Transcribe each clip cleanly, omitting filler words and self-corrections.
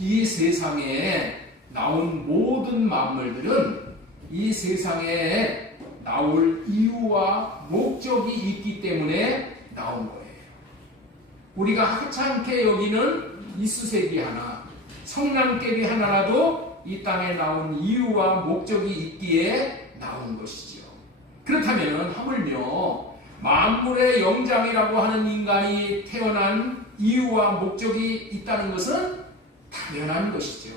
이 세상에 나온 모든 만물들은 이 세상에 나올 이유와 목적이 있기 때문에 나온 거예요. 우리가 하찮게 여기는 이쑤세기 하나, 성냥개비 하나라도 이 땅에 나온 이유와 목적이 있기에 나온 것이지요. 그렇다면 하물며 만물의 영장이라고 하는 인간이 태어난 이유와 목적이 있다는 것은 당연한 것이죠.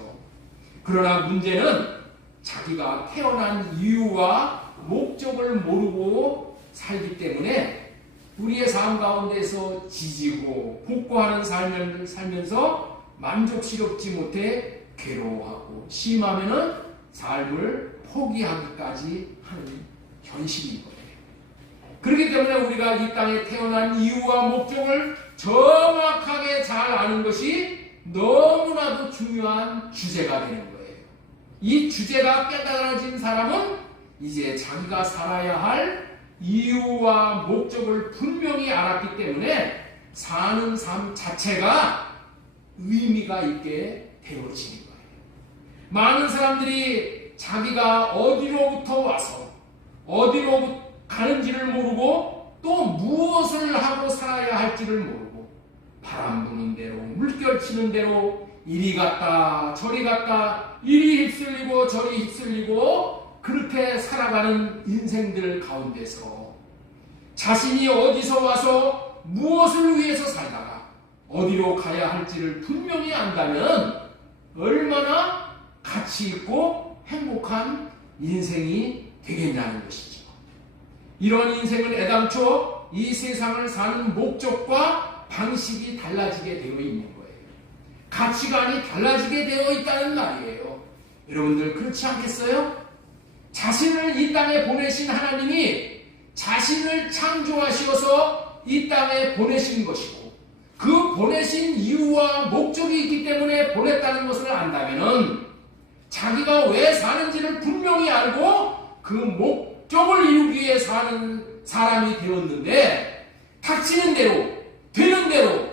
그러나 문제는 자기가 태어난 이유와 목적을 모르고 살기 때문에 우리의 삶 가운데서 지지고 복고하는 삶을 살면서 만족스럽지 못해 괴로워하고 심하면은 삶을 포기하기까지 하는 현실인 거예요. 그렇기 때문에 우리가 이 땅에 태어난 이유와 목적을 정확하게 잘 아는 것이 너무나도 중요한 주제가 되는 거예요. 이 주제가 깨달아진 사람은 이제 자기가 살아야 할 이유와 목적을 분명히 알았기 때문에 사는 삶 자체가 의미가 있게 되어지는 거예요. 많은 사람들이 자기가 어디로부터 와서 어디로 가는지를 모르고 또 무엇을 하고 살아야 할지를 모르고 바람 부는 대로 물결 치는 대로 이리 갔다 저리 갔다 이리 휩쓸리고 저리 휩쓸리고 그렇게 살아가는 인생들 가운데서 자신이 어디서 와서 무엇을 위해서 살다가 어디로 가야 할지를 분명히 안다면 얼마나 가치 있고 행복한 인생이 되겠냐는 것이죠. 이런 인생은 애당초 이 세상을 사는 목적과 방식이 달라지게 되어 있는 거예요. 가치관이 달라지게 되어 있다는 말이에요. 여러분들 그렇지 않겠어요? 자신을 이 땅에 보내신 하나님이 자신을 창조하시어서 이 땅에 보내신 것이고 그 보내신 이유와 목적이 있기 때문에 보냈다는 것을 안다면은 자기가 왜 사는지를 분명히 알고 그 목적을 이루기 위해 사는 사람이 되었는데 닥치는 대로 되는 대로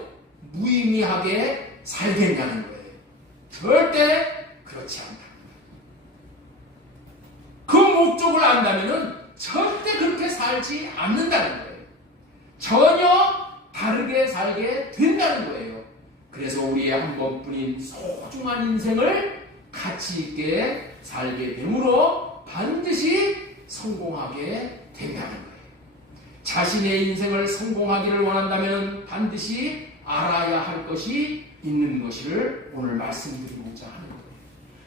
무의미하게 살겠냐는 거예요. 절대 그렇지 않다. 그 목적을 안다면은 절대 그렇게 살지 않는다는 거예요. 전혀 다르게 살게 된다는 거예요. 그래서 우리의 한 번뿐인 소중한 인생을 가치 있게 살게 되므로 반드시 성공하게 된다는 거예요. 자신의 인생을 성공하기를 원한다면 반드시 알아야 할 것이 있는 것을 오늘 말씀드리고자 하는 거예요.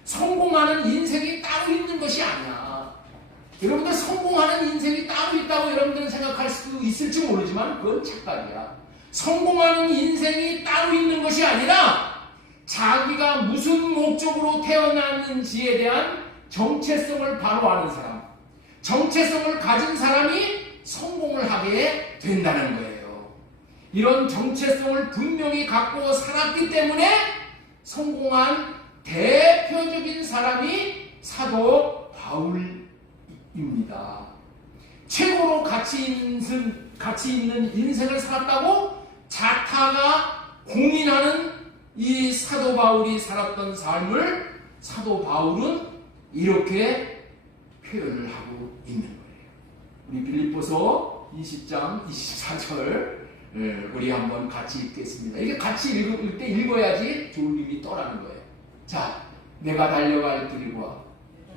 성공하는 인생이 따로 있는 것이 아니야. 여러분들 성공하는 인생이 따로 있다고 여러분들은 생각할 수 있을지 모르지만 그건 착각이야. 성공하는 인생이 따로 있는 것이 아니라 자기가 무슨 목적으로 태어났는지에 대한 정체성을 바로 아는 사람, 정체성을 가진 사람이 성공을 하게 된다는 거예요. 이런 정체성을 분명히 갖고 살았기 때문에 성공한 대표적인 사람이 사도 바울입니다. 최고로 가치 있는 인생을 살았다고 자타가 공인하는 이 사도 바울이 살았던 삶을 사도 바울은 이렇게 표현을 하고 있는 거예요. 우리 빌립보서 20장 24절 우리 한번 같이 읽겠습니다. 이게 같이 읽을 때 읽어야지 졸림이 떠나는 거예요. 자, 내가 달려갈 길과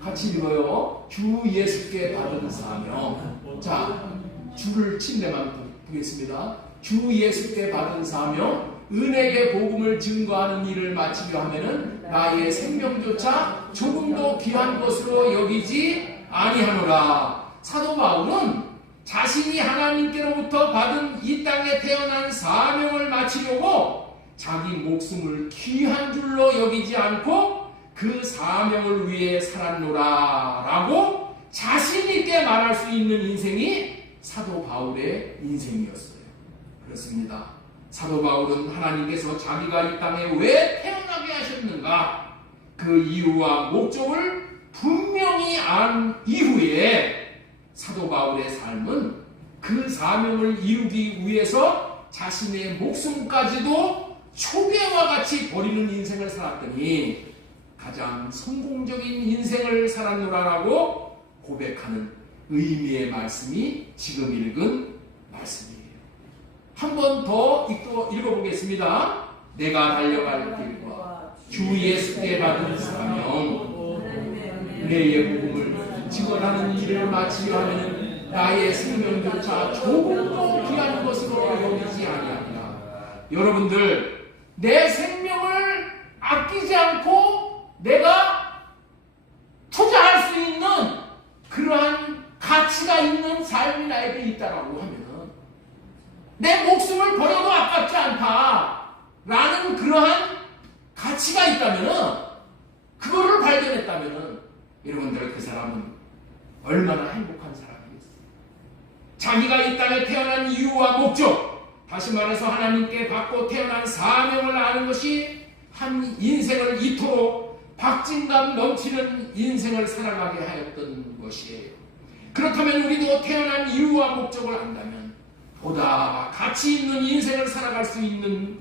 같이 읽어요. 주 예수께 받은 사명. 자, 주를 침례만 보겠습니다. 주 예수께 받은 사명, 은혜의 복음을 증거하는 일을 마치려 하면은 나의 생명조차 조금도 귀한 것으로 여기지 아니하노라. 사도 바울은 자신이 하나님께로부터 받은 이 땅에 태어난 사명을 마치려고 자기 목숨을 귀한 줄로 여기지 않고 그 사명을 위해 살았노라 라고 자신 있게 말할 수 있는 인생이 사도 바울의 인생이었어요. 그렇습니다. 사도 바울은 하나님께서 자기가 이 땅에 왜 태어나게 하셨는가 그 이유와 목적을 분명히 안 이후에 사도 바울의 삶은 그 사명을 이루기 위해서 자신의 목숨까지도 초계와 같이 버리는 인생을 살았더니 가장 성공적인 인생을 살았노라라고 고백하는 의미의 말씀이 지금 읽은 말씀이에요. 한 번 더 읽어보겠습니다. 내가 달려갈 길과 주 예수께 받은 사명 내의 복음을 직언하는 일을 마치려 하면 나의 생명조차 조금도 귀한 것으로 여기지 아니하리라. 여러분들, 내 생명을 아끼지 않고 내가 투자할 수 있는 그러한 가치가 있는 삶이 나에게 있다라고 하면 내 목숨을 버려도 아깝지 않다라는 그러한 가치가 있다면, 그거를 발견했다면 여러분들, 그 사람은 얼마나 행복한 사람이겠어요. 자기가 이 땅에 태어난 이유와 목적, 다시 말해서 하나님께 받고 태어난 사명을 아는 것이 한 인생을 이토록 박진감 넘치는 인생을 살아가게 하였던 것이에요. 그렇다면 우리도 태어난 이유와 목적을 안다면 보다 가치 있는 인생을 살아갈 수 있는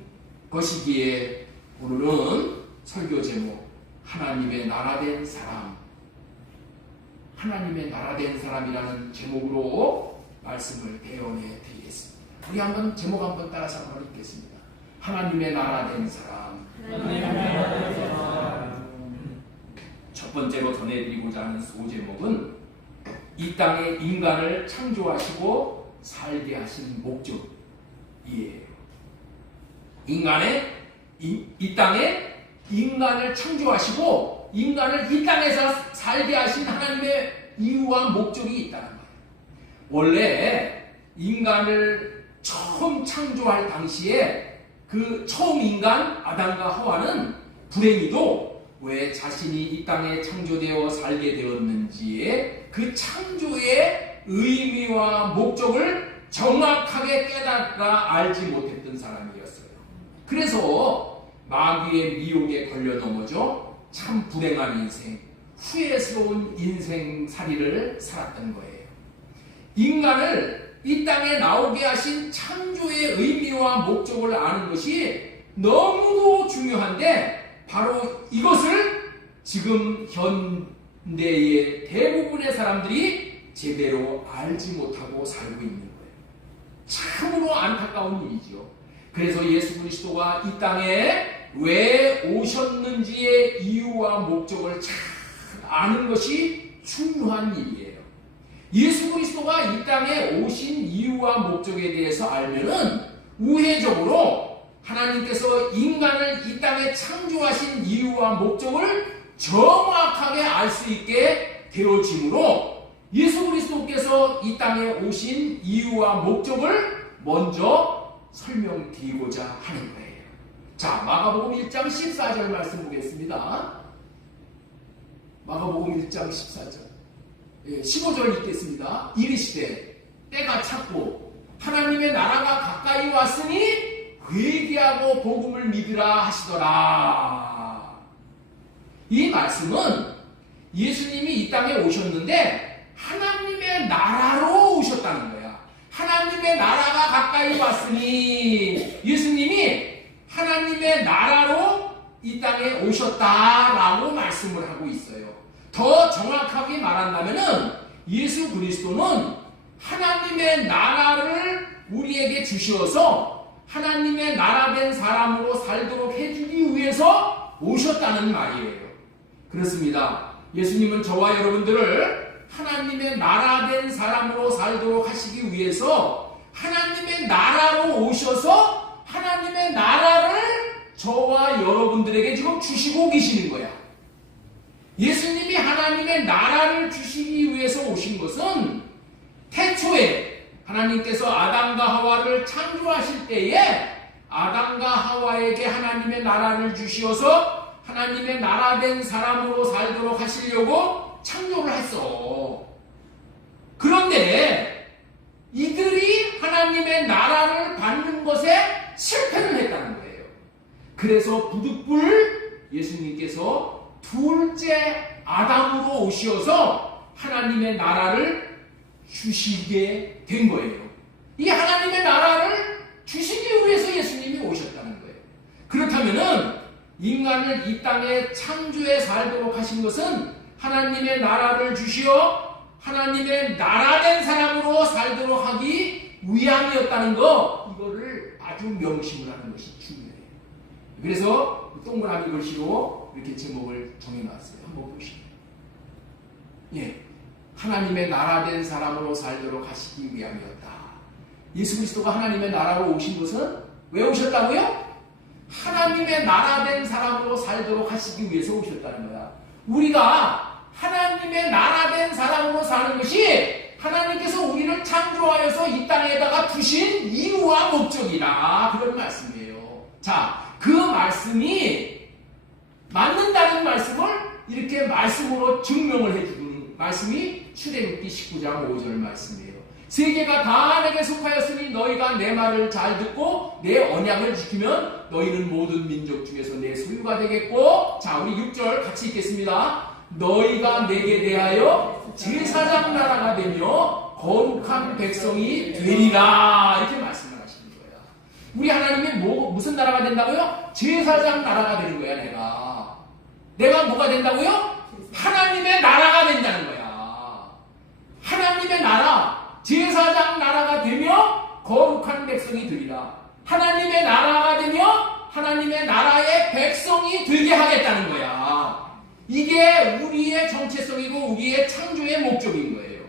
것이기에 오늘은 설교 제목 하나님의 나라된 사람, 하나님의 나라된 사람이라는 제목으로 말씀을 배워내 드리겠습니다. 우리 한번 제목 한번 따라서 한번 읽겠습니다. 하나님의 나라된 사람. 첫 번째로 전해드리고자 하는 소제목은 이 땅에 인간을 창조하시고 살게 하신 목적이에요. 이 땅에 인간을 창조하시고 인간을 이 땅에서 살게 하신 하나님의 이유와 목적이 있다는 거예요. 원래 인간을 처음 창조할 당시에 그 처음 인간 아담과 하와는 불행히도 왜 자신이 이 땅에 창조되어 살게 되었는지에 그 창조의 의미와 목적을 정확하게 깨달아 알지 못했던 사람이었어요. 그래서 마귀의 미혹에 걸려 넘어져 참 불행한 인생, 후회스러운 인생살이를 살았던 거예요. 인간을 이 땅에 나오게 하신 창조의 의미와 목적을 아는 것이 너무도 중요한데 바로 이것을 지금 현대의 대부분의 사람들이 제대로 알지 못하고 살고 있는 거예요. 참으로 안타까운 일이죠. 그래서 예수 그리스도가 이 땅에 왜 오셨는지의 이유와 목적을 잘 아는 것이 중요한 일이에요. 예수 그리스도가 이 땅에 오신 이유와 목적에 대해서 알면은 우회적으로 하나님께서 인간을 이 땅에 창조하신 이유와 목적을 정확하게 알 수 있게 되어지므로 예수 그리스도께서 이 땅에 오신 이유와 목적을 먼저 설명드리고자 하는 거예요. 자, 마가복음 1장 14절 말씀 보겠습니다. 마가복음 1장 14절 15절 읽겠습니다. 이르시되 때가 찼고 하나님의 나라가 가까이 왔으니 회개하고 복음을 믿으라 하시더라. 이 말씀은 예수님이 이 땅에 오셨는데 하나님의 나라로 오셨다는 거야. 하나님의 나라가 가까이 왔으니 예수님이 하나님의 나라로 이 땅에 오셨다라고 말씀을 하고 있어요. 더 정확하게 말한다면은 예수 그리스도는 하나님의 나라를 우리에게 주시어서 하나님의 나라된 사람으로 살도록 해주기 위해서 오셨다는 말이에요. 그렇습니다. 예수님은 저와 여러분들을 하나님의 나라된 사람으로 살도록 하시기 위해서 하나님의 나라로 오셔서 하나님의 나라를 저와 여러분들에게 지금 주시고 계시는 거야. 예수님이 하나님의 나라를 주시기 위해서 오신 것은 태초에 하나님께서 아담과 하와를 창조하실 때에 아담과 하와에게 하나님의 나라를 주시어서 하나님의 나라된 사람으로 살도록 하시려고 창조를 했어. 그런데 이들이 하나님의 나라를 받는 것에 실패를 했다는 거예요. 그래서 부득불 예수님께서 둘째 아담으로 오시어서 하나님의 나라를 주시게 된 거예요. 이 하나님의 나라를 주시기 위해서 예수님이 오셨다는 거예요. 인간을 이 땅에 창조해 살도록 하신 것은 하나님의 나라를 주시어 하나님의 나라된 사람으로 살도록 하기 위함이었다는 거, 이거를 아주 명심을 하는 것이 중요해요. 그래서 동그라미 글씨로 이렇게 제목을 정해놨어요. 한번 보시죠. 예, 하나님의 나라된 사람으로 살도록 하시기 위함이었다. 예수 그리스도가 하나님의 나라로 오신 것은 왜 오셨다고요? 하나님의 나라된 사람으로 살도록 하시기 위해서 오셨다는 거야. 우리가 하나님의 나라된 사람으로 사는 것이 하나님께서 우리를 창조하여서 이 땅에다가 두신 이유와 목적이다, 그런 말씀이에요. 자, 그 말씀이 맞는다는 말씀을 이렇게 말씀으로 증명을 해주는 말씀이 출애굽기 19장 5절 말씀이에요. 세계가 다 내게 속하였으니 너희가 내 말을 잘 듣고 내 언약을 지키면 너희는 모든 민족 중에서 내 소유가 되겠고, 자, 우리 6절 같이 읽겠습니다. 너희가 내게 대하여 제사장 나라가 되며 거룩한 백성이 되리라, 이렇게 말씀을 하시는 거야. 우리 하나님이 무슨 나라가 된다고요? 제사장 나라가 되는 거야. 내가 뭐가 된다고요? 하나님의 나라가 된다는 거야. 하나님의 나라, 제사장 나라가 되며 거룩한 백성이 되리라. 하나님의 나라가 되며 하나님의 나라의 백성이 되게 하겠다는 거야. 이게 우리의 정체성이고 우리의 창조의 목적인 거예요.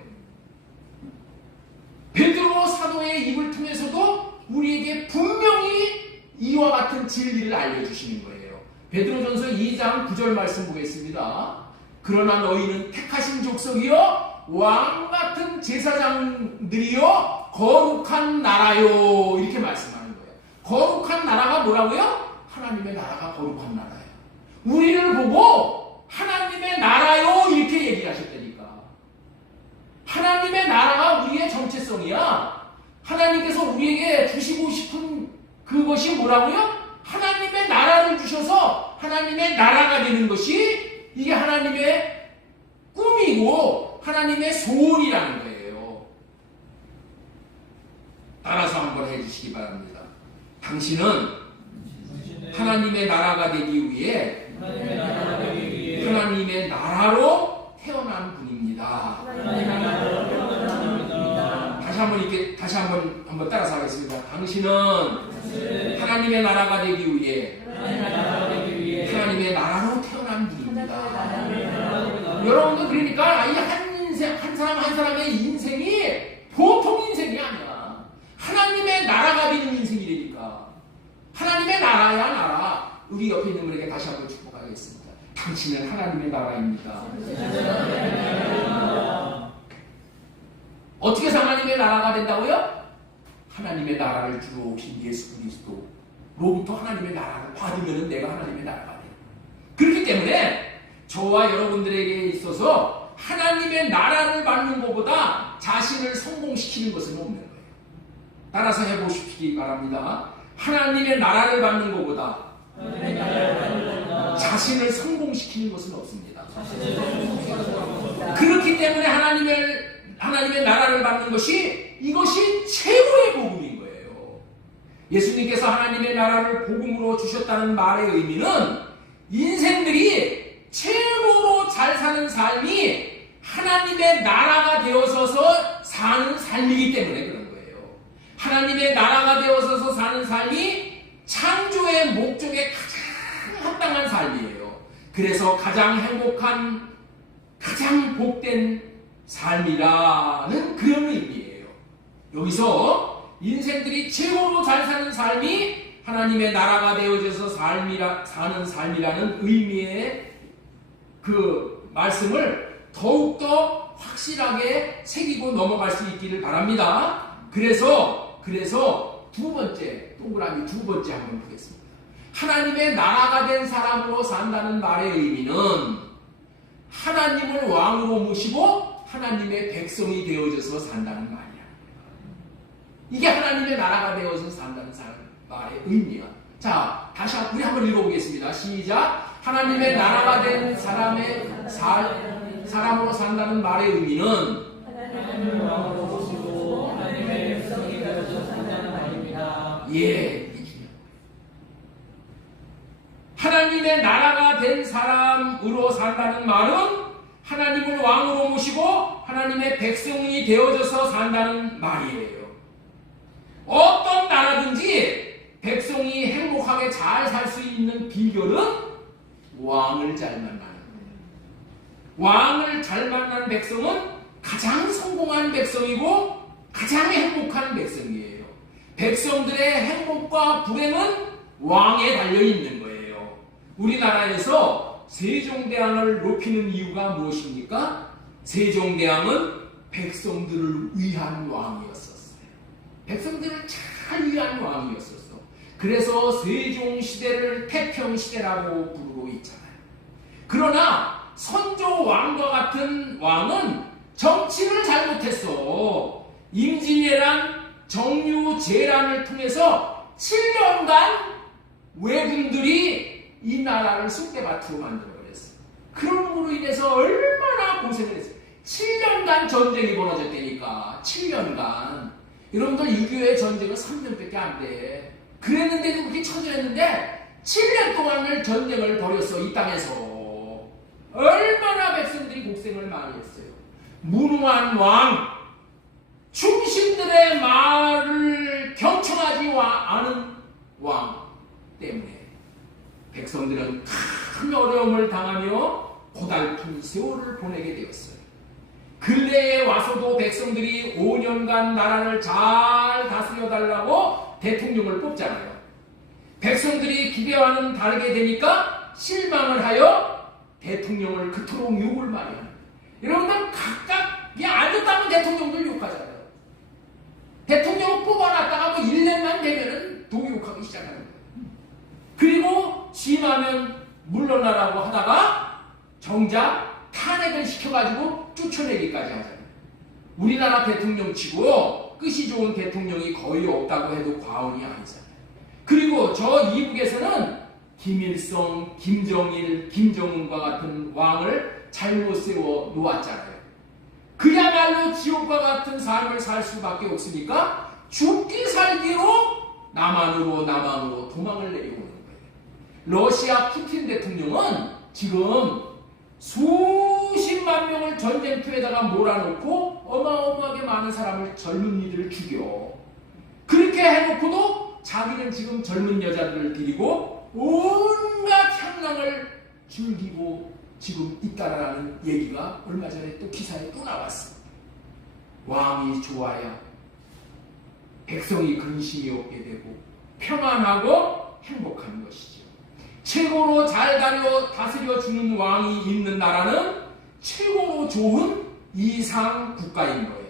베드로 사도의 입을 통해서도 우리에게 분명히 이와 같은 진리를 알려주시는 거예요. 베드로전서 2장 9절 말씀 보겠습니다. 그러나 너희는 택하신 족속이요 왕같은 제사장들이요 거룩한 나라요, 이렇게 말씀하는 거예요. 거룩한 나라가 뭐라고요? 하나님의 나라가 거룩한 나라예요. 우리를 보고 하나님의 나라요 이렇게 얘기하셨다니까. 하나님의 나라가 우리의 정체성이야. 하나님께서 우리에게 주시고 싶은 그것이 뭐라고요? 하나님의 나라를 주셔서 하나님의 나라가 되는 것이, 이게 하나님의 꿈이고 하나님의 소원이라는 거예요. 따라서 한번 해주시기 바랍니다. 당신은 하나님의 나라가 되기 위해 하나님의 나라로 태어난 분입니다. 다시 한번 따라서 하겠습니다. 당신은 하나님의 나라가 되기 위해 하나님의 나라로 태어난 분입니다. 여러분도 그러니까 이 한 사람 한 사람의 인생이 보통 인생이 아니야. 하나님의 나라가 되는 인생이라니까. 하나님의 나라야, 나라. 우리 옆에 있는 분에게 다시 한번 축복하겠습니다. 당신은 하나님의 나라입니다. 어떻게 해서 하나님의 나라가 된다고요? 하나님의 나라를 주로 오신 예수 그리스도로부터 하나님의 나라를 받으면 내가 하나님의 나라가 돼요. 그렇기 때문에 저와 여러분들에게 있어서 하나님의 나라를 받는 것보다 자신을 성공시키는 것은 없는 거예요. 따라서 해보시기 바랍니다. 하나님의 나라를 받는 것보다 자신을 성공시키는 것은 없습니다. 그렇기 때문에 하나님의 나라를 받는 것이, 이것이 최고의 복음인 거예요. 예수님께서 하나님의 나라를 복음으로 주셨다는 말의 의미는 인생들이 최고로 잘 사는 삶이 하나님의 나라가 되어서서 사는 삶이기 때문에 그런 거예요. 하나님의 나라가 되어서서 사는 삶이 창조의 목적에 가장 합당한 삶이에요. 그래서 가장 행복한, 가장 복된 삶이라는 그런 의미예요. 여기서 인생들이 최고로 잘 사는 삶이 하나님의 나라가 되어져서 사는 삶이라는 의미의 그 말씀을 더욱더 확실하게 새기고 넘어갈 수 있기를 바랍니다. 그래서 두 번째, 동그라미 두 번째 한번 보겠습니다. 하나님의 나라가 된 사람으로 산다는 말의 의미는 하나님을 왕으로 모시고 하나님의 백성이 되어져서 산다는 말이야. 이게 하나님의 나라가 되어서 산다는 말의 의미야. 자, 다시 우리 한번 읽어보겠습니다. 시작. 하나님의 나라가 된 사람으로 산다는 말의 의미는 하나님을 왕으로 모시고 하나님의 백성이 되어서 산다는 말입니다. 예, 하나님의 하나님의 나라가 된 사람으로 산다는 말은 하나님을 왕으로 모시고 하나님의 백성이 되어져서 산다는 말이에요. 어떤 나라든지 백성이 행복하게 잘 살 수 있는 비결은 왕을 잘 만나는 거예요. 왕을 잘 만난 백성은 가장 성공한 백성이고 가장 행복한 백성이에요. 백성들의 행복과 불행은 왕에 달려있는 거예요. 우리나라에서 세종대왕을 높이는 이유가 무엇입니까? 세종대왕은 백성들을 위한 왕이었었어요. 백성들을 잘 위한 왕이었었어. 그래서 세종시대를 태평시대라고 부르고 있잖아요. 그러나 선조왕과 같은 왕은 정치를 잘못했어. 임진왜란 정유재란을 통해서 7년간 왜군들이 이 나라를 쑥대밭으로 만들어버렸어요. 그럼으로 인해서 얼마나 고생을 했어요. 7년간 전쟁이 벌어졌다니까. 7년간. 여러분들 6.25의 전쟁은 3년밖에 안 돼. 그랬는데도 그렇게 처절했는데 7년 동안을 전쟁을 벌였어. 이 땅에서. 얼마나 백성들이 고생을 많이 했어요. 무능한 왕, 충신들의 말을 경청하지 않은 왕 때문에 백성들은 큰 어려움을 당하며 고달픈 세월을 보내게 되었어요. 근래에 와서도 백성들이 5년간 나라를 잘 다스려달라고 대통령을 뽑잖아요. 백성들이 기대와는 다르게 되니까 실망을 하여 대통령을 그토록 욕을 많이 합니다. 여러분들 각각 안 좋다면 대통령들 욕하잖아요. 대통령을 뽑아놨다가 뭐 1년만 되면은 독욕하기 시작하는 거예요. 그리고 심하면 물러나라고 하다가 정작 탄핵을 시켜가지고 쫓아내기까지 하잖아요. 우리나라 대통령 치고 끝이 좋은 대통령이 거의 없다고 해도 과언이 아니잖아요. 그리고 저 이북에서는 김일성, 김정일, 김정은과 같은 왕을 잘못 세워 놓았잖아요. 그야말로 지옥과 같은 삶을 살 수밖에 없으니까 죽기 살기로 남한으로 도망을 내려오는 거예요. 러시아 푸틴 대통령은 지금 수십만 명을 전쟁터에다가 몰아놓고 어마어마하게 많은 사람을 젊은이들을 죽여. 그렇게 해놓고도 자기는 지금 젊은 여자들을 데리고 온갖 향락을 즐기고 지금 있다라는 얘기가 얼마 전에 또 기사에 또 나왔습니다. 왕이 좋아야 백성이 근심이 없게 되고 평안하고 행복한 것이죠. 최고로 잘 다스려주는 왕이 있는 나라는 최고로 좋은 이상 국가인 거예요.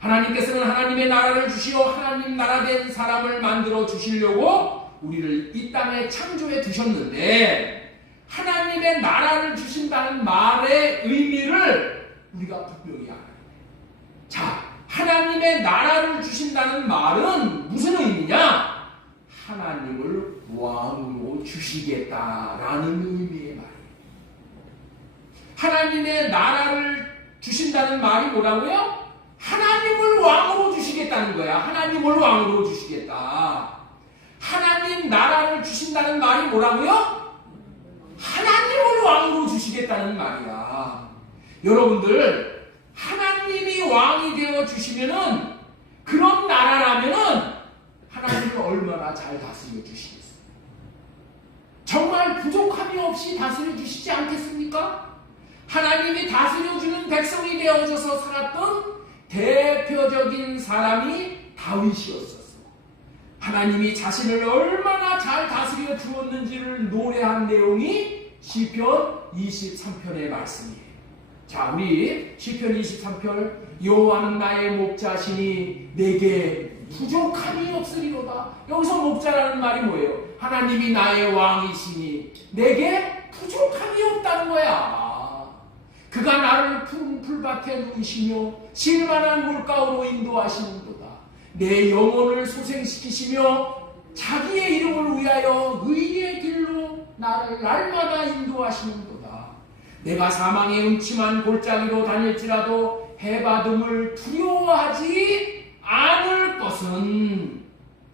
하나님께서는 하나님의 나라를 주시어 하나님 나라 된 사람을 만들어 주시려고 우리를 이 땅에 창조해 두셨는데 하나님의 나라를 주신다는 말의 의미를 우리가 분명히 알아야 돼요. 자, 하나님의 나라를 주신다는 말은 무슨 의미냐? 하나님을 왕으로 주시겠다라는 의미의 말이에요. 하나님의 나라를 주신다는 말이 뭐라고요? 하나님을 왕으로 주시겠다는 거야. 하나님을 왕으로 주시겠다. 하나님 나라를 주신다는 말이 뭐라고요? 하나님을 왕으로 주시겠다는 말이야. 여러분들, 하나님이 왕이 되어 주시면은 그런 나라라면은 하나님을 얼마나 잘 다스려 주시겠어요? 정말 부족함이 없이 다스려 주시지 않겠습니까? 하나님이 다스려 주는 백성이 되어져서 살았던 대표적인 사람이 다윗이었었어. 하나님이 자신을 얼마나 잘 다스려 주었는지를 노래한 내용이 시편 23편의 말씀이에요. 자, 우리 시편 23편 여호와는 나의 목자시니 내게 부족함이 없으리로다. 여기서 목자라는 말이 뭐예요? 하나님이 나의 왕이시니 내게 부족함이 없다는 거야. 그가 나를 푸른 풀밭에 누이시며 실만한 물가로 인도하시는도다. 내 영혼을 소생시키시며 자기의 이름을 위하여 의의 길로 나를 날마다 인도하시는도다. 내가 사망의 음침한 골짜기로 다닐지라도 해바둠을 두려워하지 않을 것은,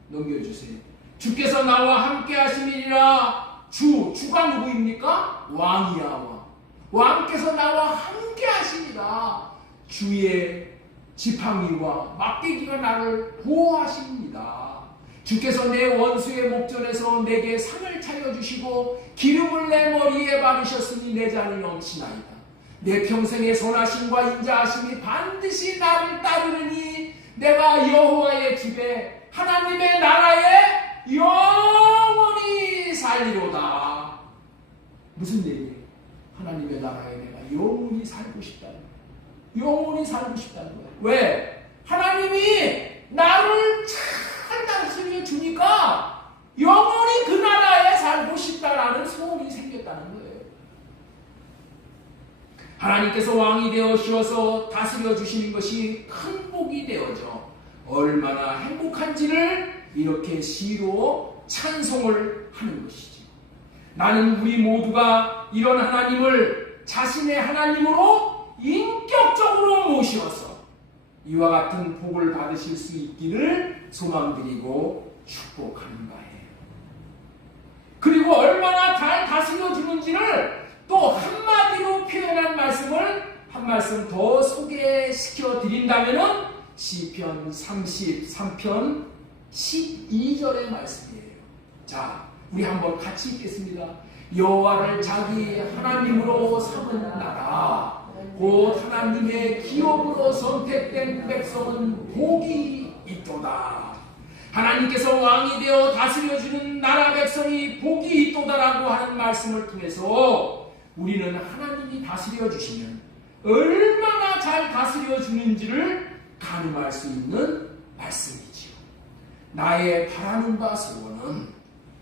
넘겨주세요. 주께서 나와 함께 하심이니라. 주가 누구입니까? 왕이야, 왕. 왕께서 나와 함께 하십니다. 주의 지팡이와 막대기가 나를 보호하십니다. 주께서 내 원수의 목전에서 내게 상을 차려주시고 기름을 내 머리에 바르셨으니 내 잔이 넘치나이다. 내 평생의 선하심과 인자하심이 반드시 나를 따르느니 내가 여호와의 집에 하나님의 나라에 영원히 살리로다. 무슨 얘기예요? 하나님의 나라에 내가 영원히 살고 싶다는 거예요. 영원히 살고 싶다는 거예요. 왜? 하나님이 나를 잘 다스려 주니까 영원히 그 나라에 살고 싶다라는 소원이 생겼다는 거예요. 하나님께서 왕이 되어주셔서 다스려 주시는 것이 큰 복이 되어져 얼마나 행복한지를 이렇게 시로 찬송을 하는 것이죠. 나는 우리 모두가 이런 하나님을 자신의 하나님으로 인격적으로 모셔서 이와 같은 복을 받으실 수 있기를 소망드리고 축복하는 바예요. 그리고 얼마나 잘 다스려 주는지를 또 한마디로 표현한 말씀을 한 말씀 더 소개시켜 드린다면은 시편 33편 12절의 말씀이에요. 자, 우리 한번 같이 읽겠습니다. 여호와를 자기 하나님으로 삼은 나라 곧 하나님의 기업으로 선택된 백성은 복이 있도다. 하나님께서 왕이 되어 다스려주는 나라 백성이 복이 있도다라고 하는 말씀을 통해서 우리는 하나님이 다스려주시면 얼마나 잘 다스려주는지를 가늠할 수 있는 말씀이지요. 나의 바라는 바 소원은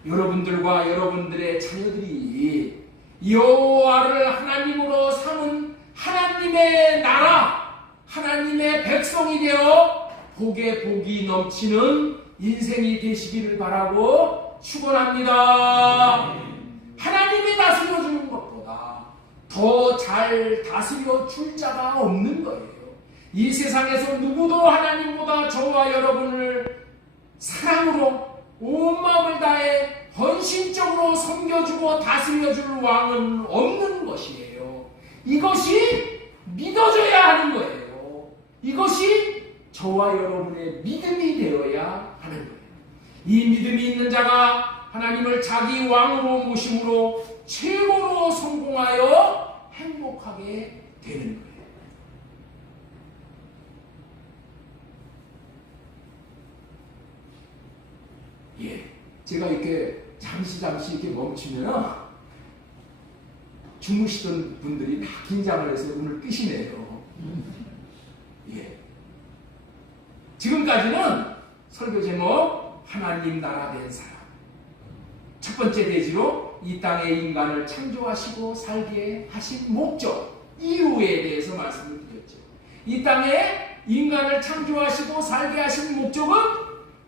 여러분들과 여러분들의 자녀들이 여호와를 하나님으로 삼은 하나님의 나라, 하나님의 백성이 되어 복에 복이 넘치는 인생이 되시기를 바라고 축원합니다. 하나님이 다스려주는 것보다 더 잘 다스려 줄 자가 없는 거예요. 이 세상에서 누구도 하나님보다 저와 여러분을 사랑으로 온 마음을 다해 헌신적으로 섬겨주고 다스려줄 왕은 없는 것이에요. 이것이 믿어져야 하는 거예요. 이것이 저와 여러분의 믿음이 되어야 하는 거예요. 이 믿음이 있는 자가 하나님을 자기 왕으로 모심으로 최고로 성공하여 행복하게 되는 거예요. 예, 제가 이렇게 잠시 이렇게 멈추면 주무시던 분들이 다 긴장을 해서 눈을 뜨시네요. 예. 지금까지는 설교 제목 하나님 나라 된 사람, 첫 번째 대지로 이 땅에 인간을 창조하시고 살게 하신 목적, 이유에 대해서 말씀을 드렸죠. 이 땅에 인간을 창조하시고 살게 하신 목적은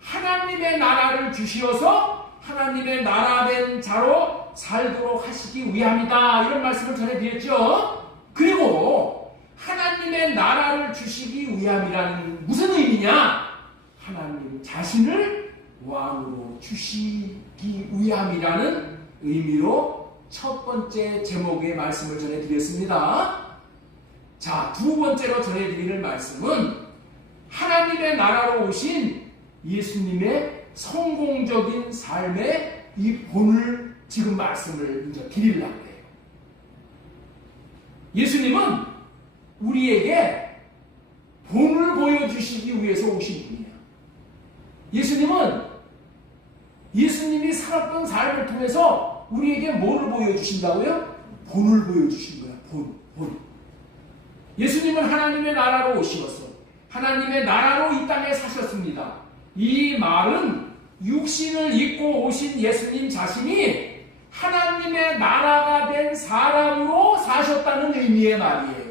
하나님의 나라를 주시어서 하나님의 나라 된 자로 살도록 하시기 위함이다, 이런 말씀을 전해드렸죠. 그리고 하나님의 나라를 주시기 위함이라는 무슨 의미냐? 하나님 자신을 왕으로 주시기 위함이라는 의미로 첫 번째 제목의 말씀을 전해드렸습니다. 자, 두 번째로 전해드리는 말씀은 하나님의 나라로 오신 예수님의 성공적인 삶의 이 본을 지금 말씀을 이제 드리려고 해요. 예수님은 우리에게 본을 보여주시기 위해서 오신 분이에요. 예수님이 살았던 삶을 통해서 우리에게 뭐를 보여주신다고요? 본을 보여주신 거야. 본. 예수님은 하나님의 나라로 오시어서 하나님의 나라로 이 땅에 사셨습니다. 이 말은 육신을 입고 오신 예수님 자신이 하나님의 나라가 된 사람으로 사셨다는 의미의 말이에요.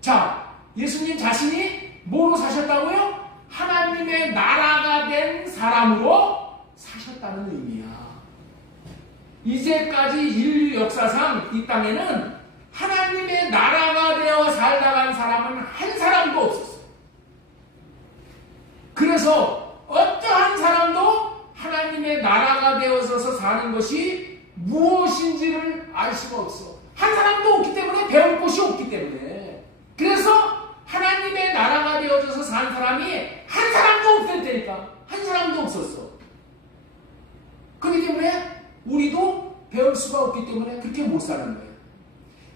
자, 예수님 자신이 뭐로 사셨다고요? 하나님의 나라가 된 사람으로 사셨다는 의미야. 이제까지 인류 역사상 이 땅에는 하나님의 나라가 되어 살다간 사람은 한 사람도 없었어요. 그래서 어떠한 사람도 하나님의 나라가 되어서 사는 것이 무엇인지를 알 수가 없어. 한 사람도 없기 때문에, 배울 곳이 없기 때문에. 그래서 하나님의 나라가 되어져서 산 사람이 한 사람도 없었다니까. 한 사람도 없었어. 그렇기 때문에 우리도 배울 수가 없기 때문에 그렇게 못 사는 거예요.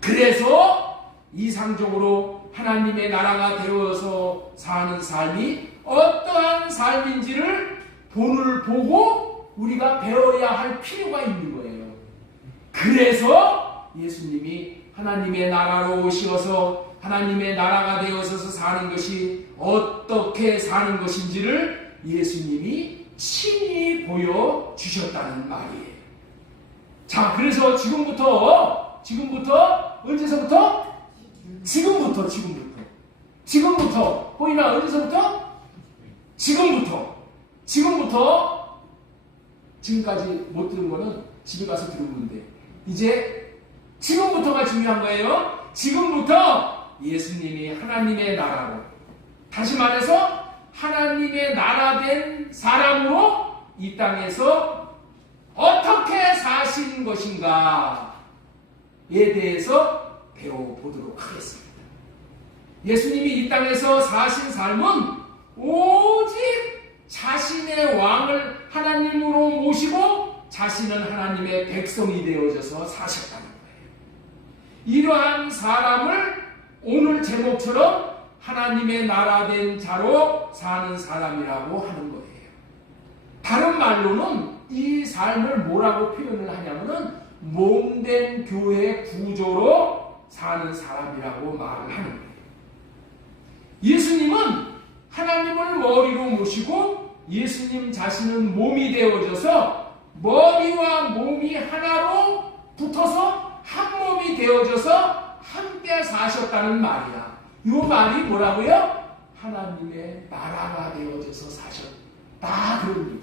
그래서 이상적으로 하나님의 나라가 되어서 사는 삶이 어떠한 삶인지를 본을 보고 우리가 배워야 할 필요가 있는 거예요. 그래서 예수님이 하나님의 나라로 오셔서 하나님의 나라가 되어서 사는 것이 어떻게 사는 것인지를 예수님이 친히 보여주셨다는 말이에요. 자, 그래서 지금부터 언제서부터? 지금부터 보이나? 언제서부터? 지금부터 지금까지 못 들은 거는 집에 가서 들으면 돼. 이제 지금부터가 중요한 거예요. 지금부터 예수님이 하나님의 나라로, 다시 말해서 하나님의 나라 된 사람으로 이 땅에서 어떻게 사신 것인가에 대해서 배워보도록 하겠습니다. 예수님이 이 땅에서 사신 삶은 오직 자신의 왕을 하나님으로 모시고 자신은 하나님의 백성이 되어져서 사셨다는 거예요. 이러한 사람을 오늘 제목처럼 하나님의 나라 된 자로 사는 사람이라고 하는 거예요. 다른 말로는 이 삶을 뭐라고 표현을 하냐면은 몸된 교회 구조로 사는 사람이라고 말을 하는 거예요. 예수님은 하나님을 머리로 모시고 예수님 자신은 몸이 되어져서 머리와 몸이 하나로 붙어서 한 몸이 되어져서 함께 사셨다는 말이야. 이 말이 뭐라고요? 하나님의 나라가 되어져서 사셨다, 그런 얘기.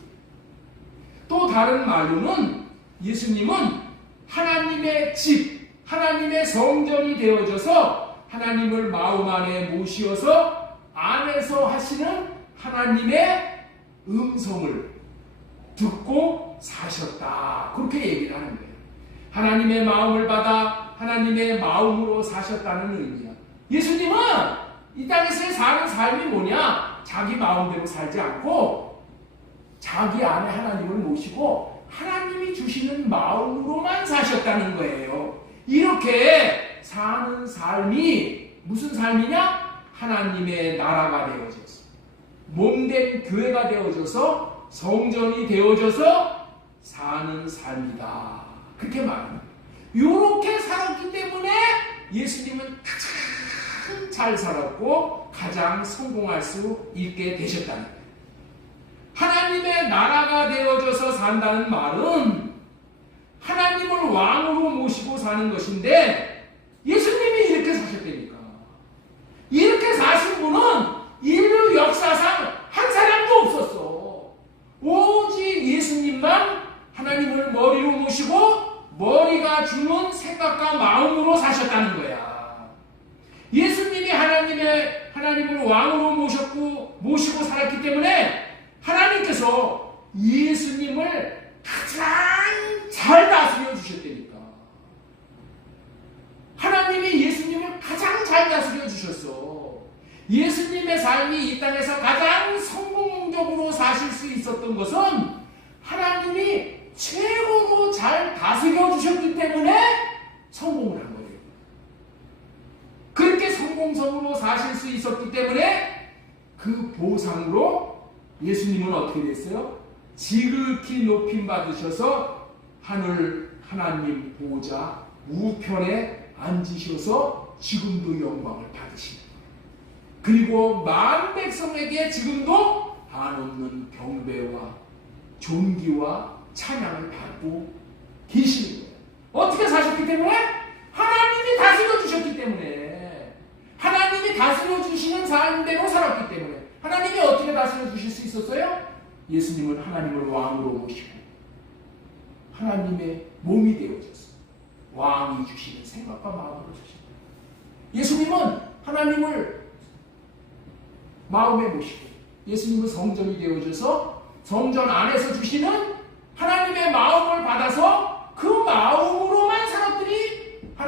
또 다른 말로는 예수님은 하나님의 집, 하나님의 성전이 되어져서 하나님을 마음 안에 모시어서 안에서 하시는 하나님의 음성을 듣고 사셨다, 그렇게 얘기를 하는 거예요. 하나님의 마음을 받아 하나님의 마음으로 사셨다는 의미야. 예수님은 이 땅에서 사는 삶이 뭐냐? 자기 마음대로 살지 않고 자기 안에 하나님을 모시고 하나님이 주시는 마음으로만 사셨다는 거예요. 이렇게 사는 삶이 무슨 삶이냐? 하나님의 나라가 되어져서 몸된 교회가 되어져서 성전이 되어져서 사는 삶이다, 그렇게 말합니다. 이렇게 살았기 때문에 예수님은 가장 잘 살았고 가장 성공할 수 있게 되셨다는 거예요. 하나님의 나라가 되어져서 산다는 말은 하나님을 왕으로 모시고 사는 것인데 예수님이 이렇게 사셨다니까. 이렇게 사신 분은 인류 역사상 한 사람도 없었어. 오직 예수님만 하나님을 머리로 모시고 머리가 주는 생각과 마음으로 사셨다는 거야. 예수님이 하나님을 왕으로 모시고 살았기 때문에 하나님께서 예수님을 가장 잘 다스려 주셨다니까. 하나님이 예수님을 가장 잘 다스려 주셨어. 예수님의 삶이 이 땅에서 가장 성공적으로 사실 수 있었던 것은 하나님이 최고로 잘 다스려 주셨기 때문에 성공을 한 거예요. 그렇게 성공적으로 사실 수 있었기 때문에 그 보상으로 예수님은 어떻게 됐어요? 지극히 높임 받으셔서 하나님 보좌 우편에 앉으셔서 지금도 영광을 받으시는 거예요. 그리고 만 백성에게 지금도 한없는 경배와 존귀와 찬양을 받고 계시는 거예요. 어떻게 사셨기 때문에? 하나님이 다스려 주셨기 때문에, 하나님이 다스려 주시는 삶대로 살았기 때문에. 하나님이 어떻게 다스려 주실 수 있었어요? 예수님은 하나님을 왕으로 모시고 하나님의 몸이 되어졌어요. 왕이 주시는 생각과 마음으로 주십니다. 예수님은 하나님을 마음에 모시고 예수님은 성전이 되어져서 성전 안에서 주시는 하나님의 마음을 받아서 그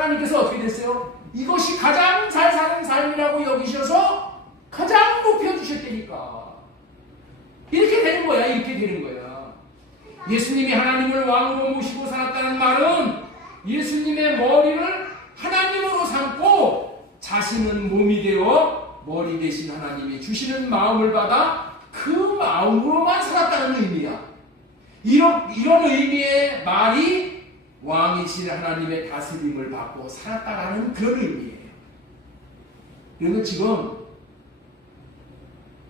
하나님께서 어떻게 됐어요? 이것이 가장 잘 사는 삶이라고 여기셔서 가장 높여주셨다니까. 이렇게 되는 거야. 이렇게 되는 거야. 예수님이 하나님을 왕으로 모시고 살았다는 말은 예수님의 머리를 하나님으로 삼고 자신은 몸이 되어 머리 대신 하나님이 주시는 마음을 받아 그 마음으로만 살았다는 의미야. 이런 의미의 말이 왕이신 하나님의 다스림을 받고 살았다라는 그런 의미예요. 그래서 지금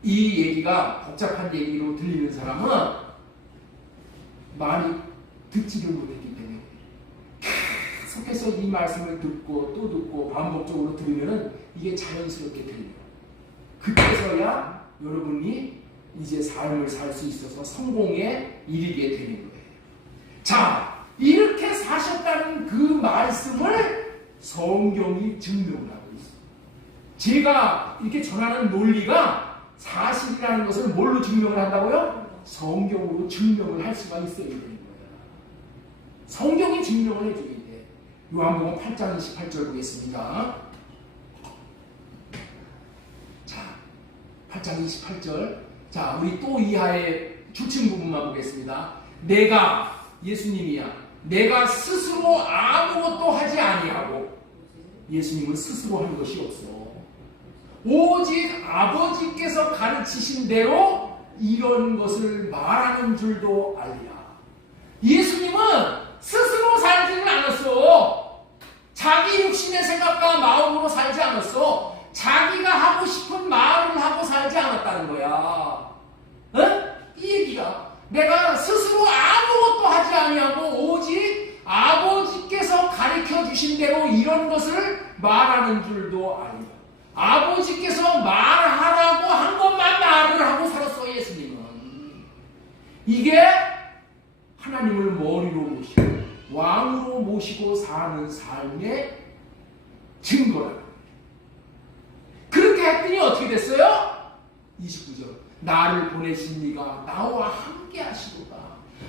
이 얘기가 복잡한 얘기로 들리는 사람은 많이 듣지를 못했기 때문에 계속해서 이 말씀을 듣고 또 듣고 반복적으로 들으면 이게 자연스럽게 들려요. 그때서야 여러분이 이제 삶을 살 수 있어서 성공에 이르게 되는 거예요. 자, 이렇게 사셨다는 그 말씀을 성경이 증명을 하고 있어요. 제가 이렇게 전하는 논리가 사실이라는 것을 뭘로 증명을 한다고요? 성경으로 증명을 할 수가 있어야 되는 거예요. 성경이 증명을 해주게 돼. 요한복음 8장 28절 보겠습니다. 자, 8장 28절. 자, 우리 또 이하의 주층 부분만 보겠습니다. 내가, 예수님이야. 내가 스스로 아무것도 하지 아니하고, 예수님은 스스로 한 것이 없어. 오직 아버지께서 가르치신 대로 이런 것을 말하는 줄도 알리라. 예수님은 스스로 살지는 않았어. 자기 육신의 생각과 마음으로 살지 않았어. 자기가 하고 싶은 말을 하고 살지 않았다는 거야. 응? 이 얘기가 내가 스스로 아무것도 하지 아니하고 오직 아버지께서 가르쳐 주신 대로 이런 것을 말하는 줄도 아니라 아버지께서 말하라고 한 것만 말을 하고 살았어. 예수님은 이게 하나님을 머리로 모시고 왕으로 모시고 사는 삶의 증거라. 그렇게 했더니 어떻게 됐어요? 29절. 나를 보내신 이가 나와 함께 하시도다.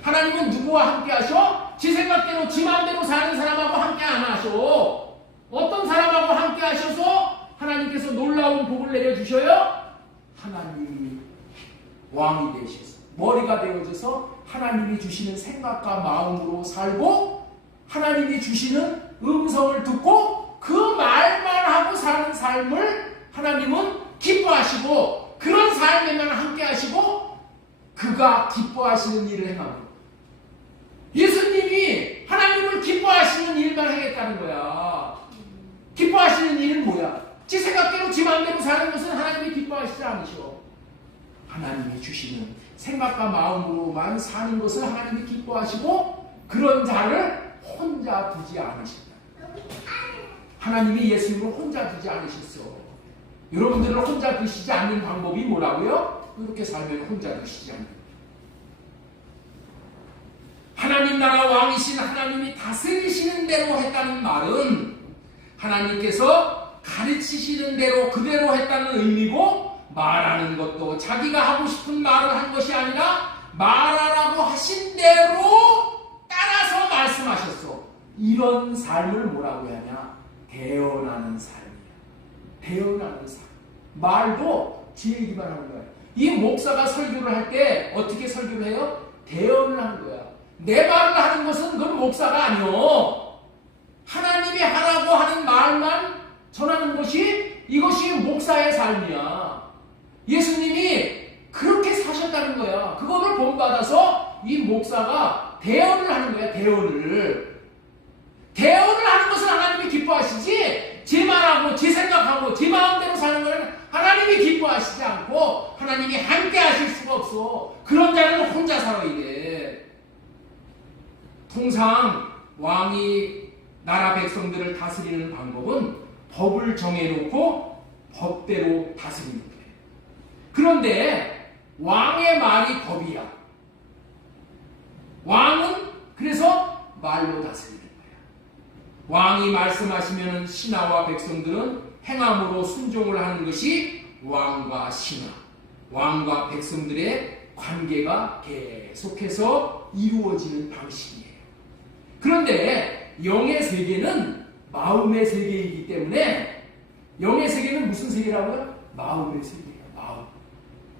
하나님은 누구와 함께 하셔? 지 생각대로 지 마음대로 사는 사람하고 함께 안 하셔. 어떤 사람하고 함께 하셔서 하나님께서 놀라운 복을 내려주셔요? 하나님이 왕이 되셔서 머리가 되어져서 하나님이 주시는 생각과 마음으로 살고 하나님이 주시는 음성을 듣고 그 말만 하고 사는 삶을 하나님은 기뻐하시고 그런 삶에만 함께 하시고 그가 기뻐하시는 일을 행합니다. 예수님이 하나님을 기뻐하시는 일만 하겠다는 거야. 기뻐하시는 일은 뭐야? 지 생각대로 지 마음대로 사는 것은 하나님이 기뻐하시지 않으셔. 하나님이 주시는 생각과 마음으로만 사는 것을 하나님이 기뻐하시고 그런 자를 혼자 두지 않으신다. 하나님이 예수님을 혼자 두지 않으셨어. 여러분들은 혼자 두시지 않는 방법이 뭐라고요? 이렇게 살면 혼자 두시지 않는. 하나님 나라 왕이신 하나님이 다스리시는 대로 했다는 말은 하나님께서 가르치시는 대로 그대로 했다는 의미고 말하는 것도 자기가 하고 싶은 말을 한 것이 아니라 말하라고 하신 대로 따라서 말씀하셨어. 이런 삶을 뭐라고 하냐? 대언하는 삶이야. 대언하는 삶. 말도 제 얘기만 하는 거야. 이 목사가 설교를 할 때 어떻게 설교를 해요? 대언을 하는 거야. 내 말을 하는 것은 그건 목사가 아니요. 하나님이 하라고 하는 말만 전하는 것이 이것이 목사의 삶이야. 예수님이 그렇게 사셨다는 거야. 그거를 본받아서 이 목사가 대언을 하는 거야. 대언을 하는 것은 하나님이 기뻐하시지 제 말하고 제 생각하고 제 마음대로 사는 것은 하나님이 기뻐하시지 않고 하나님이 함께 하실 수가 없어. 그런 자는 혼자 살아야 돼. 통상 왕이 나라 백성들을 다스리는 방법은 법을 정해놓고 법대로 다스리는 거예요. 그런데 왕의 말이 법이야. 왕은 그래서 말로 다스리는 거야. 왕이 말씀하시면 신하와 백성들은 행함으로 순종을 하는 것이 왕과 신하, 왕과 백성들의 관계가 계속해서 이루어지는 방식이에요. 그런데 영의 세계는 마음의 세계이기 때문에 영의 세계는 무슨 세계라고요? 마음의 세계예요. 마음.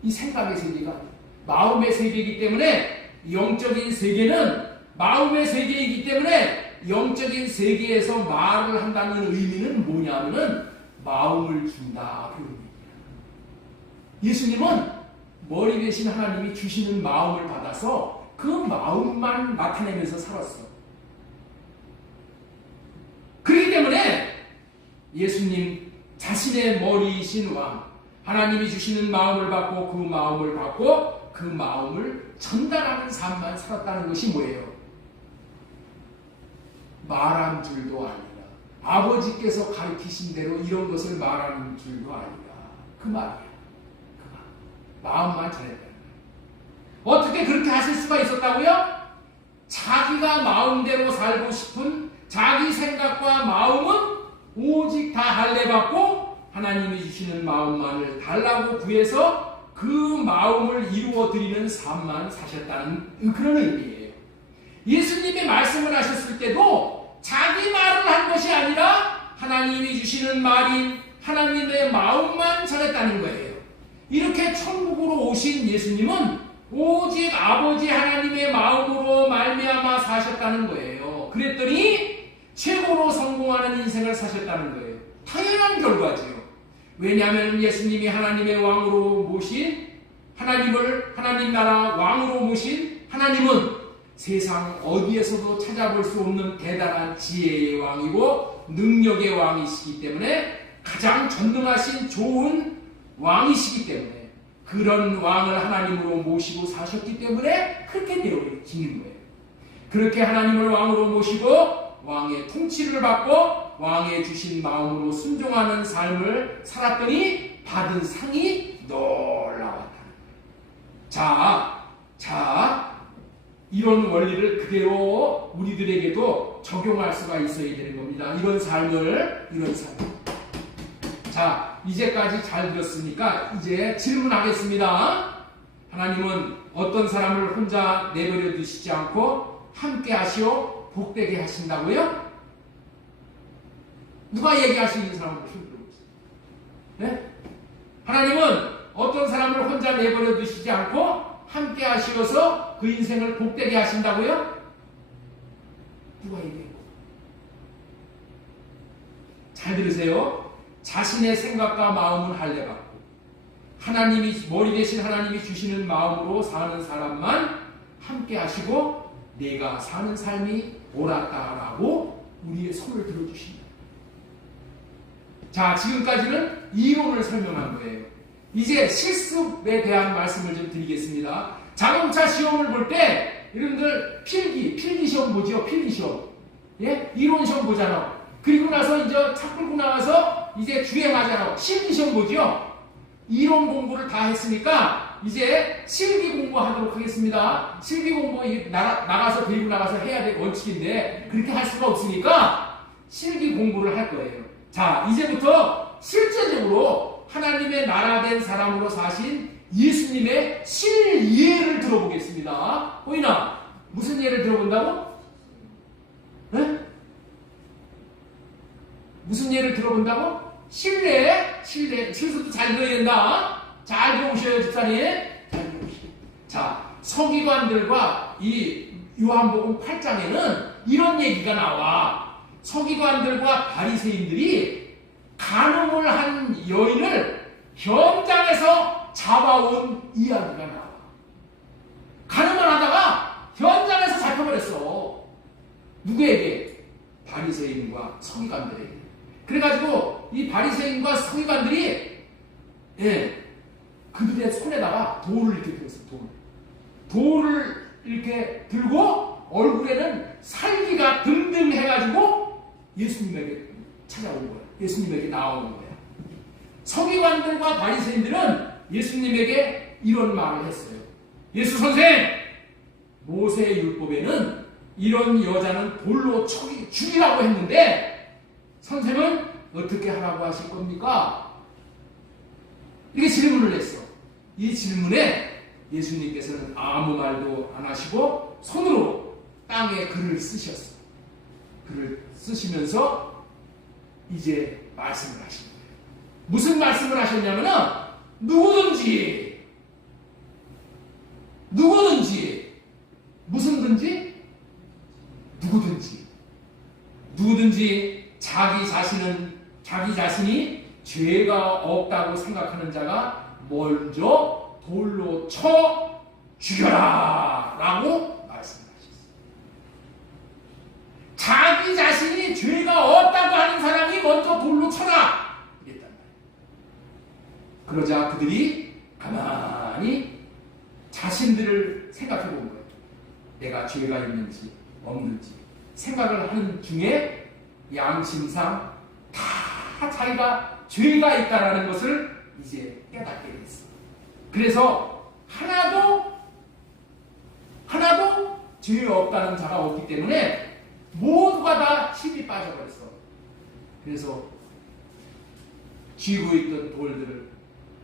이 생각의 세계가 마음의 세계이기 때문에 영적인 세계는 마음의 세계이기 때문에 영적인 세계에서 말을 한다는 의미는 뭐냐면은 마음을 준다. 그런 얘기예요. 예수님은 머리 대신 하나님이 주시는 마음을 받아서 그 마음만 나타내면서 살았어. 그렇기 때문에 예수님 자신의 머리이신 왕, 하나님이 주시는 마음을 받고 그 마음을 전달하는 삶만 살았다는 것이 뭐예요? 말한 줄도 아니라 아버지께서 가르치신 대로 이런 것을 말하는 줄도 아니라 그 말이야. 그 마음만 전했다. 어떻게 그렇게 하실 수가 있었다고요? 자기가 마음대로 살고 싶은 자기 생각과 마음은 오직 다 할례받고 하나님이 주시는 마음만을 달라고 구해서 그 마음을 이루어드리는 삶만 사셨다는 그런 의미예요. 예수님이 말씀을 하셨을 때도 자기 말을 한 것이 아니라 하나님이 주시는 말인 하나님의 마음만 전했다는 거예요. 이렇게 천국으로 오신 예수님은 오직 아버지 하나님의 마음으로 말미암아 사셨다는 거예요. 그랬더니 최고로 성공하는 인생을 사셨다는 거예요. 당연한 결과지요. 왜냐하면 예수님이 하나님의 왕으로 모신 하나님 나라 왕으로 모신 하나님은 세상 어디에서도 찾아볼 수 없는 대단한 지혜의 왕이고 능력의 왕이시기 때문에 가장 전능하신 좋은 왕이시기 때문에 그런 왕을 하나님으로 모시고 사셨기 때문에 그렇게 되어지는 거예요. 그렇게 하나님을 왕으로 모시고 왕의 통치를 받고 왕의 주신 마음으로 순종하는 삶을 살았더니 받은 상이 놀라웠다. 자, 이런 원리를 그대로 우리들에게도 적용할 수가 있어야 되는 겁니다. 이런 삶. 자, 이제까지 잘 들었으니까 이제 질문하겠습니다. 하나님은 어떤 사람을 혼자 내버려 두시지 않고 함께 하시오 복되게 하신다고요? 누가 얘기할 수 있는 사람을 들어보세요. 네? 하나님은 어떤 사람을 혼자 내버려 두시지 않고 함께 하시어서 그 인생을 복되게 하신다고요? 누가 얘기해요? 잘 들으세요. 자신의 생각과 마음은 할례받고 하나님이 머리 대신 하나님이 주시는 마음으로 사는 사람만 함께 하시고 내가 사는 삶이 옳았다라고 우리의 손을 들어주십니다. 자, 지금까지는 이론을 설명한 거예요. 이제 실습에 대한 말씀을 좀 드리겠습니다. 자동차 시험을 볼 때 여러분들 필기 시험 보죠. 필기 시험. 예? 이론 시험 보잖아. 그리고 나서 이제 차 끌고 나와서 이제 주행하잖아. 실기 시험 보죠. 이론 공부를 다 했으니까 이제 실기 공부하도록 하겠습니다. 실기 공부 나가서 데리고 나가서 해야 될 원칙인데 그렇게 할 수가 없으니까 실기 공부를 할 거예요. 자, 이제부터 실제적으로 하나님의 나라 된 사람으로 사신 예수님의 실예를 들어보겠습니다. 보이나? 무슨 예를 들어본다고? 네? 무슨 예를 들어본다고? 실례. 실수도 잘 들어야 된다. 잘 들어오셔요, 집사님. 잘 들어오시죠. 자, 서기관들과 이 요한복음 8장에는 이런 얘기가 나와. 서기관들과 바리새인들이 간음을 한 여인을 현장에서 잡아온 이야기가 나와. 간음을 하다가 현장에서 잡혀버렸어. 누구에게? 바리새인과 서기관들에게. 그래가지고 이 바리새인과 서기관들이 그들의 손에다가 돌을 이렇게 들었어. 돌을 이렇게 들고 얼굴에는 살기가 등등 해가지고 예수님에게 찾아온 거야. 예수님에게 나오는 거야. 서기관들과 바리새인들은 예수님에게 이런 말을 했어요. 예수 선생, 모세의 율법에는 이런 여자는 돌로 죽이라고 했는데 선생은 어떻게 하라고 하실 겁니까? 이렇게 질문을 했어. 이 질문에 예수님께서는 아무 말도 안 하시고 손으로 땅에 글을 쓰셨어. 글을 쓰시면서 이제 말씀을 하신 거예요. 무슨 말씀을 하셨냐면은 누구든지 무슨든지 누구든지 자기 자신이 죄가 없다고 생각하는 자가 먼저 돌로 쳐 죽여라 라고 말씀하셨어요. 자기 자신이 죄가 없다고 하는 사람이 먼저 돌로 쳐라 이랬단 말이에요. 그러자 그들이 가만히 자신들을 생각해 본 거예요. 내가 죄가 있는지 없는지 생각을 하는 중에 양심상 다 자기가 죄가 있다라는 것을 이제 깨닫게 됐어. 그래서 하나도 죄 없다는 자가 없기 때문에 모두가 다 힘이 빠져버렸어. 그래서 쥐고 있던 돌들을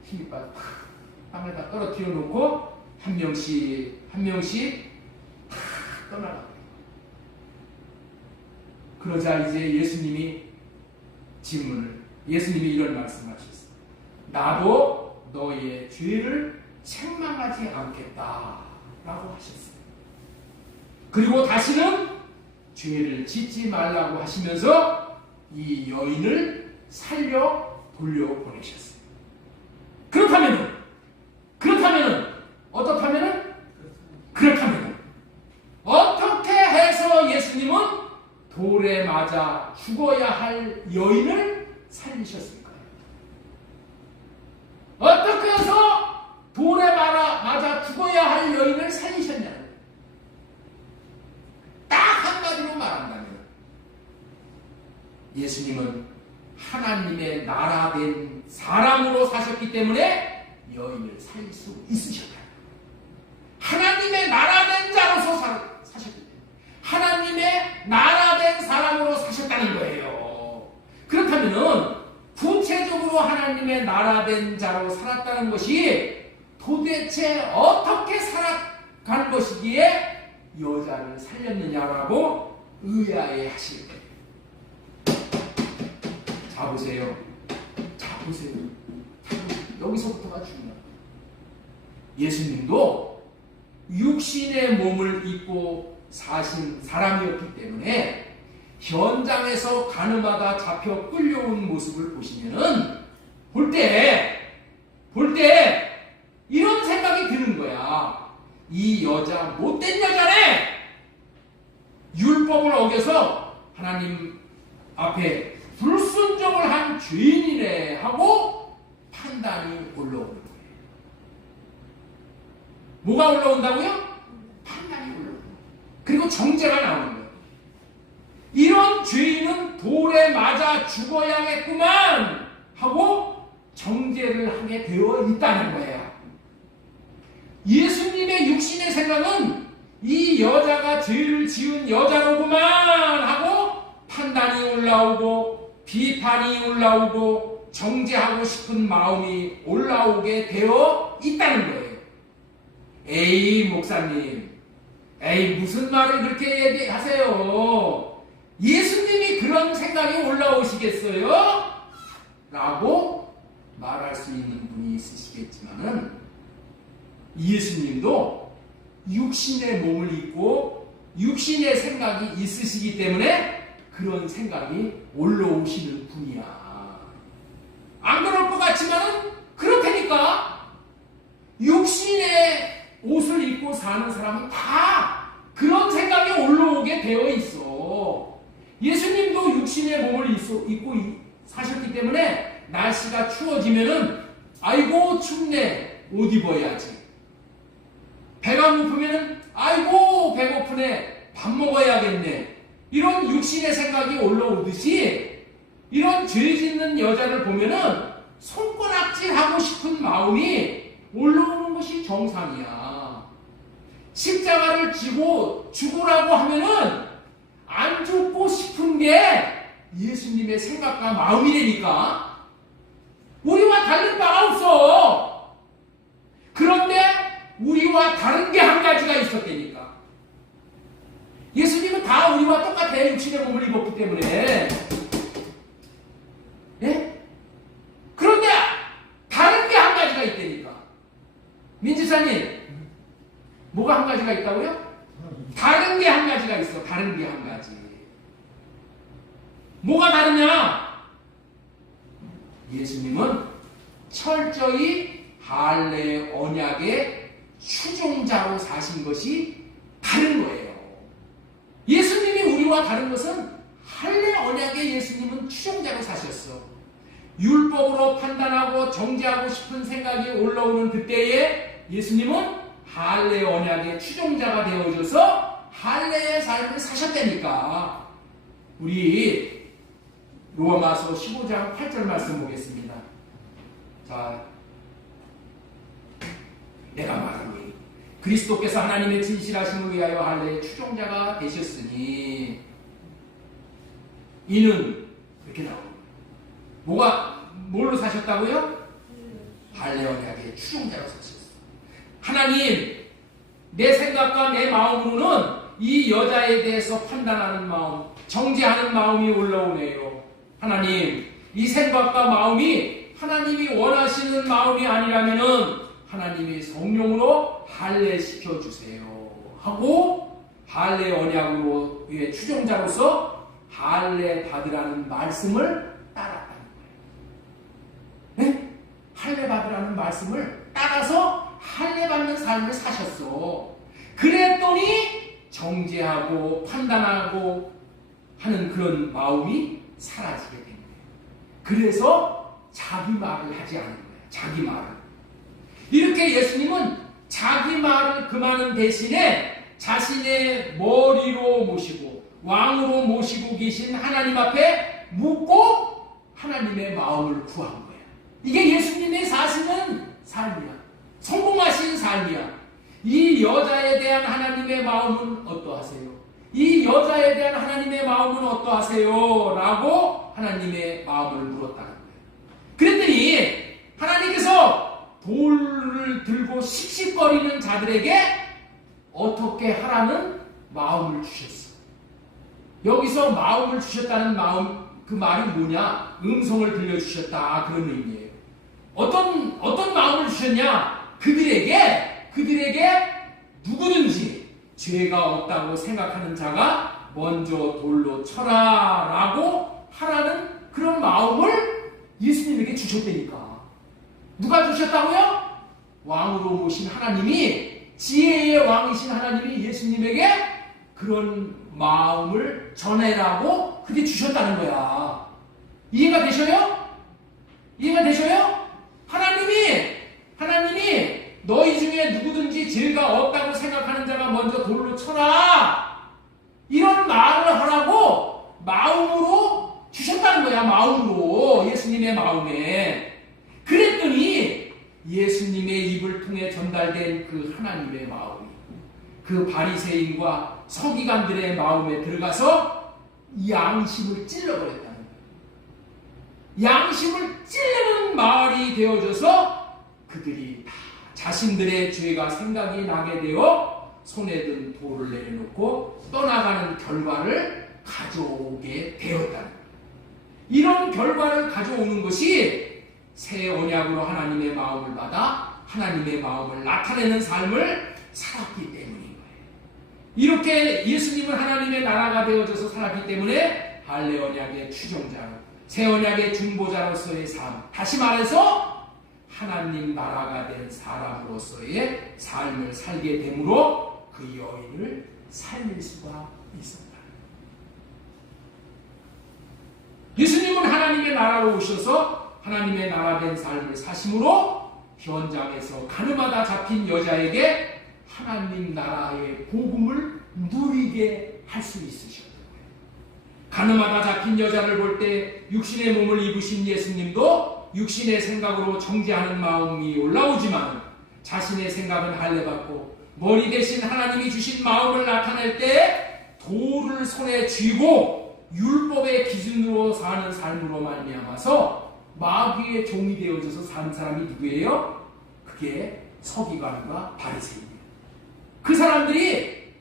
힘이 빠져 땅에다 떨어뜨려 놓고 한 명씩 다 떠나가고. 그러자 이제 예수님이 이런 말씀을 하셨어요. 나도 너의 죄를 책망하지 않겠다 라고 하셨어요. 그리고 다시는 죄를 짓지 말라고 하시면서 이 여인을 살려 돌려보내셨어요. 그렇다면은 어떻게 해서 예수님은 돌에 맞아 죽어야 할 여인을 살리셨을까요? 어떻게 해서 돌에 맞아 죽어야 할 여인을 살리셨냐는 거예요. 딱 한마디로 말한다면 예수님은 하나님의 나라된 사람으로 사셨기 때문에 여인을 살릴 수 있으셨다. 하나님의 나라된 자로서 사셨기 때문에 하나님의 나라된 사람으로 사셨다는 거예요. 그렇다면은 구체적으로 하나님의 나라된 자로 살았다는 것이 도대체 어떻게 살아간 것이기에 여자를 살렸느냐라고 의아해 하실 거예요. 자 보세요. 여기서부터가 중요합니다. 예수님도 육신의 몸을 입고 사신 사람이었기 때문에 현장에서 가늠하다 잡혀 끌려온 모습을 보시면은 볼 때 이런 생각이 드는 거야. 이 여자 못된 여자네. 율법을 어겨서 하나님 앞에 불순종을 한 죄인이네 하고 판단이 올라오는 거예요. 뭐가 올라온다고요? 판단이 올라오는 거예요. 그리고 정죄가 나오는 거예요. 이런 죄인은 돌에 맞아 죽어야겠구만 하고 정죄를 하게 되어 있다는 거예요. 예수님의 육신의 생각은 이 여자가 죄를 지은 여자로구만 하고 판단이 올라오고 비판이 올라오고 정죄하고 싶은 마음이 올라오게 되어 있다는 거예요. 에이 목사님, 무슨 말을 그렇게 얘기하세요? 예수님이 그런 생각이 올라오시겠어요? 라고 말할 수 있는 분이 있으시겠지만은 예수님도 육신의 몸을 입고 육신의 생각이 있으시기 때문에 그런 생각이 올라오시는 분이야. 안 그럴 것 같지만은 그렇다니까. 육신의 옷을 입고 사는 사람은 다 그런 생각이 올라오게 되어 있어. 예수님도 육신의 몸을 입고 사셨기 때문에 날씨가 추워지면은 아이고 춥네, 옷 입어야지. 배가 고프면은 아이고 배고프네, 밥 먹어야겠네. 이런 육신의 생각이 올라오듯이 이런 죄 짓는 여자를 보면은 손가락질하고 싶은 마음이 올라오는 것이 정상이야. 십자가를 지고 죽으라고 하면은 안 죽고 싶은 게 예수님의 생각과 마음이라니까. 우리와 다른 바가 없어. 그런데 우리와 다른 게 한 가지가 있었다니까. 예수님은 다 우리와 똑같아. 육신의 몸을 입었기 때문에. 가지가 있다고요? 다른 게 한 가지가 있어. 다른 게 한 가지. 뭐가 다르냐? 예수님은 철저히 할례 언약의 추종자로 사신 것이 다른 거예요. 예수님이 우리와 다른 것은 할례 언약의 예수님은 추종자로 사셨어. 율법으로 판단하고 정죄하고 싶은 생각이 올라오는 그때에 예수님은 할례 언약의 추종자가 되어줘서 할례의 삶을 사셨다니까. 우리 로마서 15장 8절 말씀 보겠습니다. 자, 내가 말하노니 그리스도께서 하나님의 진실하심을 위하여 할례의 추종자가 되셨으니 이는 이렇게 나옵니다. 뭘로 사셨다고요? 할례 언약의 추종자로 사셨어요. 하나님, 내 생각과 내 마음으로는 이 여자에 대해서 판단하는 마음, 정죄하는 마음이 올라오네요. 하나님, 이 생각과 마음이 하나님이 원하시는 마음이 아니라면은 하나님이 성령으로 할례시켜 주세요 하고 할례 언약으로의 추종자로서 할례 받으라는 말씀을 따랐다는 거예요. 네? 할례 받으라는 말씀을 따라서 할례 받는 삶을 사셨어. 그랬더니 정죄하고 판단하고 하는 그런 마음이 사라지게 된 거예요. 그래서 자기 말을 하지 않은 거예요. 자기 말을. 이렇게 예수님은 자기 말을 금하는 대신에 자신의 머리로 모시고 왕으로 모시고 계신 하나님 앞에 묻고 하나님의 마음을 구한 거예요. 이게 예수님의 사시는 삶이야. 성공하신 삶이야. 이 여자에 대한 하나님의 마음은 어떠하세요? 이 여자에 대한 하나님의 마음은 어떠하세요? 라고 하나님의 마음을 물었다는 거예요. 그랬더니 하나님께서 돌을 들고 씩씩거리는 자들에게 어떻게 하라는 마음을 주셨어. 여기서 마음을 주셨다는 마음, 그 말이 뭐냐? 음성을 들려주셨다, 그런 의미예요. 어떤 마음을 주셨냐? 그들에게 누구든지 죄가 없다고 생각하는 자가 먼저 돌로 쳐라 라고 하라는 그런 마음을 예수님에게 주셨다니까. 누가 주셨다고요? 왕으로 모신 하나님이, 지혜의 왕이신 하나님이 예수님에게 그런 마음을 전해라고 그게 주셨다는 거야. 이해가 되셔요? 이해가 되셔요? 하나님이 너희 중에 누구든지 죄가 없다고 생각하는 자가 먼저 돌로 쳐라, 이런 말을 하라고 마음으로 주셨다는 거야. 마음으로, 예수님의 마음에. 그랬더니 예수님의 입을 통해 전달된 그 하나님의 마음이 그 바리새인과 서기관들의 마음에 들어가서 양심을 찔러버렸다는 거예요. 양심을 찌르는 말이 되어져서 그들이 다 자신들의 죄가 생각이 나게 되어 손에 든 돌을 내려놓고 떠나가는 결과를 가져오게 되었다는 거예요. 이런 결과를 가져오는 것이 새 언약으로 하나님의 마음을 받아 하나님의 마음을 나타내는 삶을 살았기 때문인 거예요. 이렇게 예수님은 하나님의 나라가 되어져서 살았기 때문에 할례 언약의 추종자로, 새 언약의 중보자로서의 삶, 다시 말해서 하나님 나라가 된 사람으로서의 삶을 살게 되므로 그 여인을 살릴 수가 있었다. 예수님은 하나님의 나라로 오셔서 하나님의 나라 된 삶을 사심으로 현장에서 가늠하다 잡힌 여자에게 하나님 나라의 복음을 누리게 할 수 있으셨던 거예요. 가늠하다 잡힌 여자를 볼 때 육신의 몸을 입으신 예수님도 육신의 생각으로 정죄하는 마음이 올라오지만 자신의 생각은 할례받고 머리 대신 하나님이 주신 마음을 나타낼 때 돌을 손에 쥐고 율법의 기준으로 사는 삶으로 말미암아서 마귀의 종이 되어져서 사는 사람이 누구예요? 그게 서기관과 바리새인이에요. 그 사람들이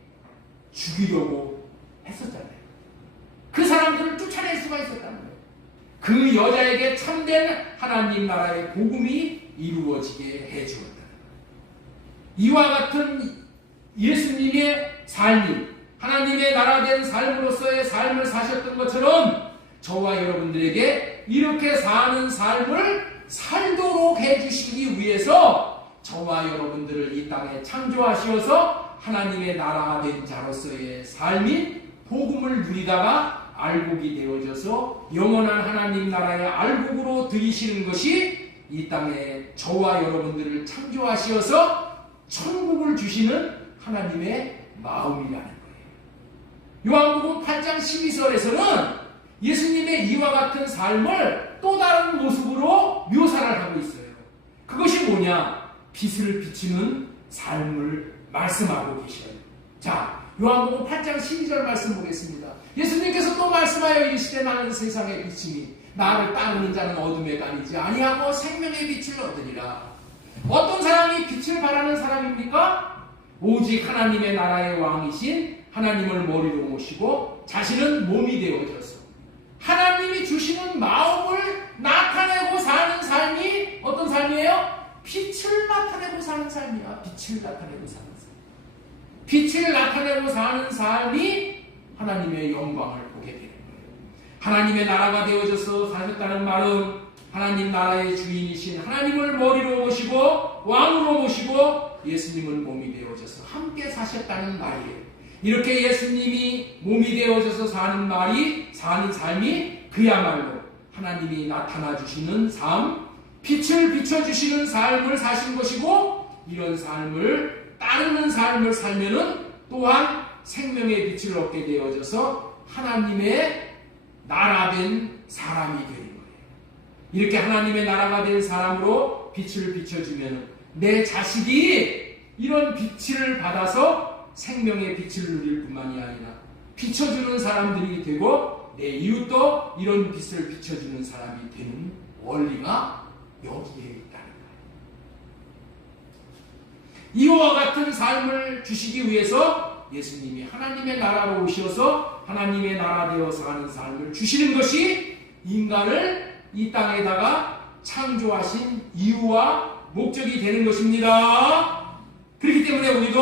죽이려고 했었잖아요. 그 사람들을 쫓아낼 수가 있었다는 거예요. 그 여자에게 참된 하나님 나라의 복음이 이루어지게 해주었다는 거예요. 이와 같은 예수님의 삶이 하나님의 나라된 삶으로서의 삶을 사셨던 것처럼 저와 여러분들에게 이렇게 사는 삶을 살도록 해주시기 위해서 저와 여러분들을 이 땅에 창조하시어서 하나님의 나라된 자로서의 삶인 복음을 누리다가 알곡이 되어져서 영원한 하나님 나라의 알곡으로 들이시는 것이 이 땅에 저와 여러분들을 창조하시어서 천국을 주시는 하나님의 마음이라는 거예요. 요한복음 8장 12절에서는 예수님의 이와 같은 삶을 또 다른 모습으로 묘사를 하고 있어요. 그것이 뭐냐? 빛을 비추는 삶을 말씀하고 계셔요. 자, 요한복음 8장 12절 말씀 보겠습니다. 예수님께서 또 말씀하여 이르시되 나는 세상의 빛이니 나를 따르는 자는 어둠에 가리지 아니하고 생명의 빛을 얻으리라. 어떤 사람이 빛을 바라는 사람입니까? 오직 하나님의 나라의 왕이신 하나님을 머리로 모시고 자신은 몸이 되어져서 하나님이 주시는 마음을 나타내고 사는 삶이 어떤 삶이에요? 빛을 나타내고 사는 삶이야. 빛을 나타내고 사는 삶. 빛을 나타내고 사는 삶이 하나님의 영광을 보게 되는 거예요. 하나님의 나라가 되어져서 사셨다는 말은 하나님 나라의 주인이신 하나님을 머리로 모시고 왕으로 모시고 예수님은 몸이 되어져서 함께 사셨다는 말이에요. 이렇게 예수님이 몸이 되어져서 사는 삶이 그야말로 하나님이 나타나 주시는 삶, 빛을 비춰주시는 삶을 사신 것이고, 이런 삶을 따르는 삶을 살면은 또한 생명의 빛을 얻게 되어져서 하나님의 나라된 사람이 되는 거예요. 이렇게 하나님의 나라가 된 사람으로 빛을 비춰주면 내 자식이 이런 빛을 받아서 생명의 빛을 누릴 뿐만이 아니라 비춰주는 사람들이 되고 내 이웃도 이런 빛을 비춰주는 사람이 되는 원리가 여기에 있다는 거예요. 이와 같은 삶을 주시기 위해서 예수님이 하나님의 나라로 오셔서 하나님의 나라 되어 사는 삶을 주시는 것이 인간을 이 땅에다가 창조하신 이유와 목적이 되는 것입니다. 그렇기 때문에 우리도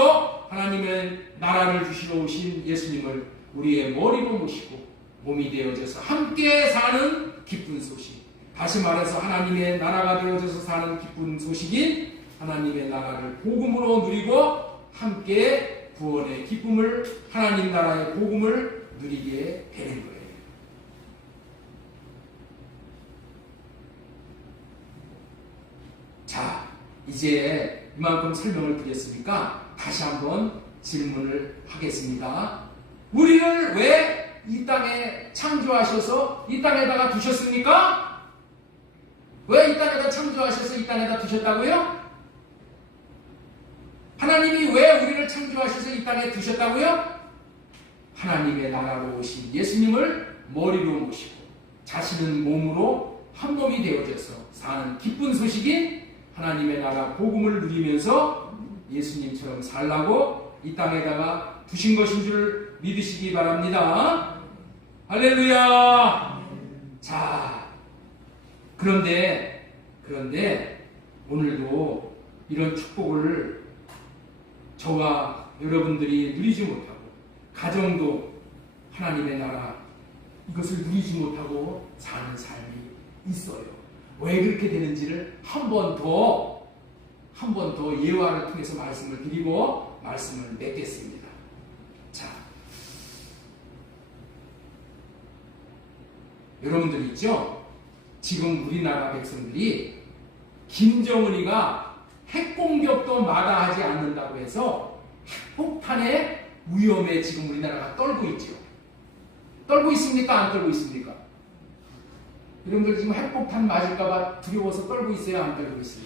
하나님의 나라를 주시러 오신 예수님을 우리의 머리로 모시고 몸이 되어져서 함께 사는 기쁜 소식, 다시 말해서 하나님의 나라가 되어져서 사는 기쁜 소식인 하나님의 나라를 복음으로 누리고 함께 구원의 기쁨을, 하나님 나라의 복음을 누리게 되는 거예요. 자, 이제 이만큼 설명을 드렸으니까 다시 한번 질문을 하겠습니다. 우리를 왜 이 땅에 창조하셔서 이 땅에다가 두셨습니까? 왜 이 땅에다 창조하셔서 이 땅에다 두셨다고요? 하나님이 왜 우리를 창조하셔서 이 땅에 두셨다고요? 하나님의 나라로 오신 예수님을 머리로 모시고 자신은 몸으로 한 몸이 되어져서 사는 기쁜 소식인 하나님의 나라 복음을 누리면서 예수님처럼 살라고 이 땅에다가 두신 것인 줄 믿으시기 바랍니다. 할렐루야. 자, 그런데 오늘도 이런 축복을 저와 여러분들이 누리지 못하고, 가정도 하나님의 나라 이것을 누리지 못하고 사는 삶이 있어요. 왜 그렇게 되는지를 한 번 더 예화를 통해서 말씀을 드리고 말씀을 맺겠습니다. 자, 여러분들 있죠? 지금 우리나라 백성들이 김정은이가 핵공격도 마다하지 않는다고 해서 핵폭탄의 위험에 지금 우리나라가 떨고 있죠. 떨고 있습니까? 안 떨고 있습니까? 여러분들 지금 핵폭탄 맞을까봐 두려워서 떨고 있어요? 안 떨고 있어요?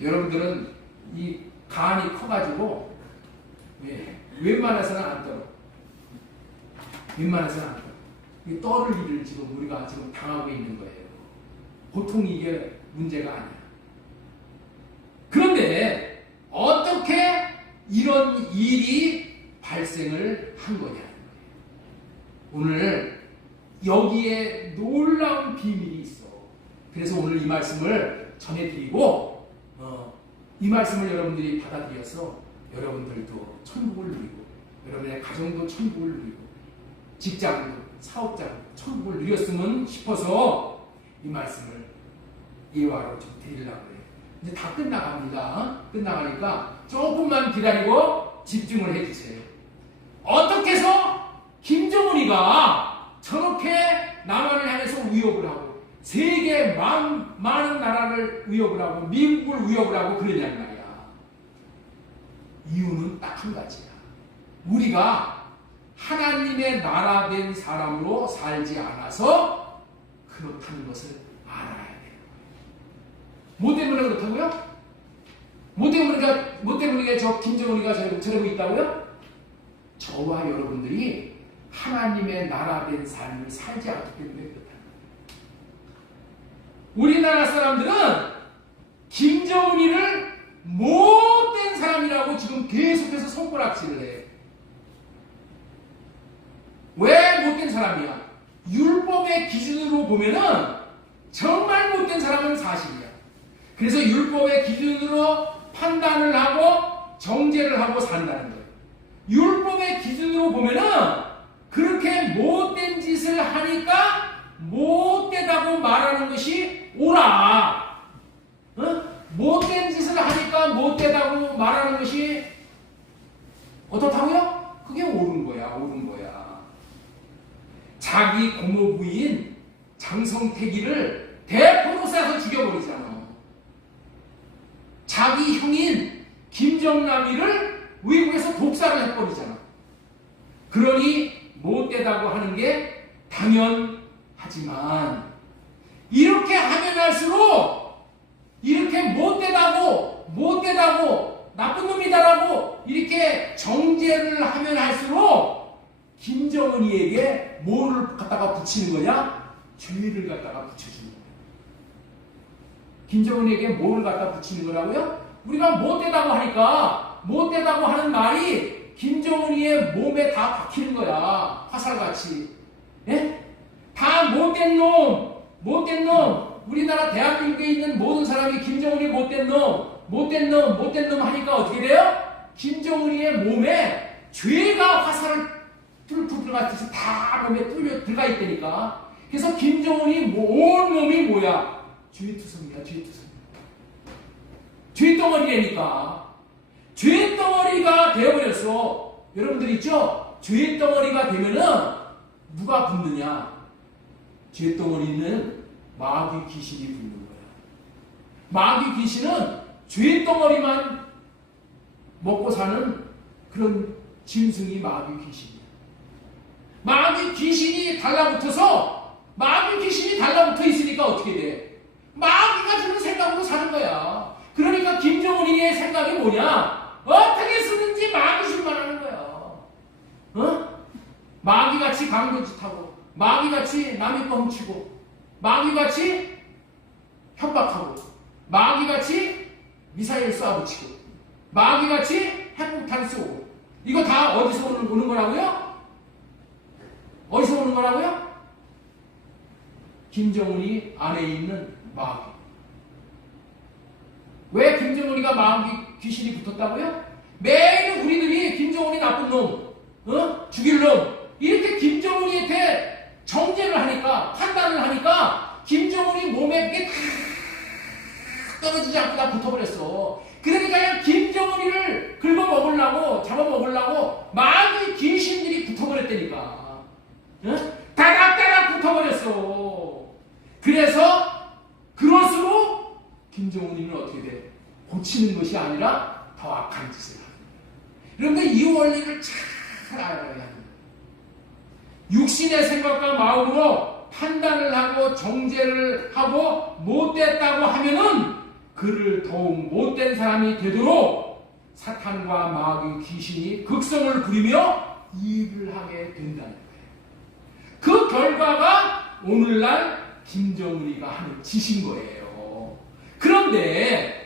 여러분들은 이 간이 커가지고 웬만해서는 안 떨어. 웬만해서는 안 떨어. 이 떨을 일을 지금 우리가 지금 당하고 있는 거예요. 보통 이게 문제가 아니야. 그런데 어떻게 이런 일이 발생을 한 거냐. 오늘 여기에 놀라운 비밀이 있어. 그래서 오늘 이 말씀을 전해드리고 이 말씀을 여러분들이 받아들여서 여러분들도 천국을 누리고 여러분의 가정도 천국을 누리고 직장도 사업자도 천국을 누렸으면 싶어서 이 말씀을 예화로 좀 드리려고 해요. 이제 다 끝나갑니다. 끝나가니까 조금만 기다리고 집중을 해주세요. 어떻게 해서 김정은이가 저렇게 남한을 향해서 위협을 하고 세계 많은 나라를 위협을 하고 미국을 위협을 하고 그러냐는 말이야. 이유는 딱 한 가지야. 우리가 하나님의 나라 된 사람으로 살지 않아서 그렇다는 것을 알아야 돼요. 뭐 때문에 그렇다고요? 뭐 때문에 저 김정은이가 저러고 있다고요? 저와 여러분들이 하나님의 나라 된 삶을 살지 않기 때문에 그렇다. 우리나라 사람들은 김정은이를 못된 사람이라고 지금 계속해서 손가락질을 해요. 왜 못된 사람이야? 율법의 기준으로 보면은 정말 못된 사람은 사실이야. 그래서 율법의 기준으로 판단을 하고 정죄를 하고 산다는 거예요. 율법의 기준으로 보면은 그렇게 못된 짓을 하니까 못되다고 말하는 것이 옳아. 못된 짓을 하니까 못되다고 말하는 것이 어떻다고요? 그게 옳은 거야, 옳은 거야. 자기 고모부인 장성택이를 대포로 쏴서 죽여버리잖아. 자기 형인 김정남이를 외국에서 독살을 해버리잖아. 그러니 못되다고 하는 게 당연하지만 이렇게 하면 할수록 이렇게 못되다고 나쁜 놈이다라고 이렇게 정죄를 하면 할수록 김정은이에게 뭐를 갖다가 붙이는 거냐? 죄를 갖다가 붙여주는 거야. 김정은에게 뭐를 갖다 붙이는 거라고요? 우리가 못되다고 하니까 못되다고 하는 말이 김정은이의 몸에 다 박히는 거야. 화살같이. 예? 다 못된 놈. 우리나라 대한민국에 있는 모든 사람이 김정은이 못된 놈 하니까 어떻게 돼요? 김정은이의 몸에 죄가 화살을 뚫고 들어갔듯이 다 몸에 뚫려 들어가 있다니까. 그래서 김정은이 온 몸이 뭐야? 죄투성이야. 죄덩어리라니까. 죄덩어리가 되어버렸어. 여러분들 있죠? 죄덩어리가 되면은 누가 붙느냐? 죄덩어리는 마귀 귀신이 붙는 거야. 마귀 귀신은 죄덩어리만 먹고 사는 그런 짐승이 마귀 귀신이야. 마귀 귀신이 달라붙어 있으니까 어떻게 돼? 마귀가 주는 생각으로 사는 거야. 그러니까 김정은이의 생각이 뭐냐? 어떻게 쓰든지 마귀 술만 하는 거야. 마귀같이 강도짓하고 마귀같이 남의 거 훔치고 마귀같이 협박하고 마귀같이 미사일 쏴붙이고 마귀같이 핵폭탄 쏘고 이거 다 어디서 오는 거라고요? 어디서 오는 거라고요? 김정은이 안에 있는 마귀. 왜 김정은이가 마귀 귀신이 붙었다고요? 매일 우리들이 김정은이 나쁜 놈, 죽일 놈 이렇게 김정은이한테 정죄를 하니까 판단을 하니까 김정은이 몸에 그게 다 떨어지지 않고 다 붙어버렸어. 그러니까 그냥 김정은이를 긁어먹으려고 잡아먹으려고 마귀 귀신들이 붙어버렸다니까. 다닥다닥 붙어버렸어. 그래서 그럴수록 김정은이는 어떻게 돼? 고치는 것이 아니라 더 악한 짓을 하는 거야. 그런데 이 원리를 잘 알아야 합니다. 육신의 생각과 마음으로 판단을 하고 정죄를 하고 못됐다고 하면은 그를 더욱 못된 사람이 되도록 사탄과 마귀 귀신이 극성을 부리며 일을 하게 된다는 거예요. 그 결과가 오늘날 김정은이가 하는 짓인 거예요. 그런데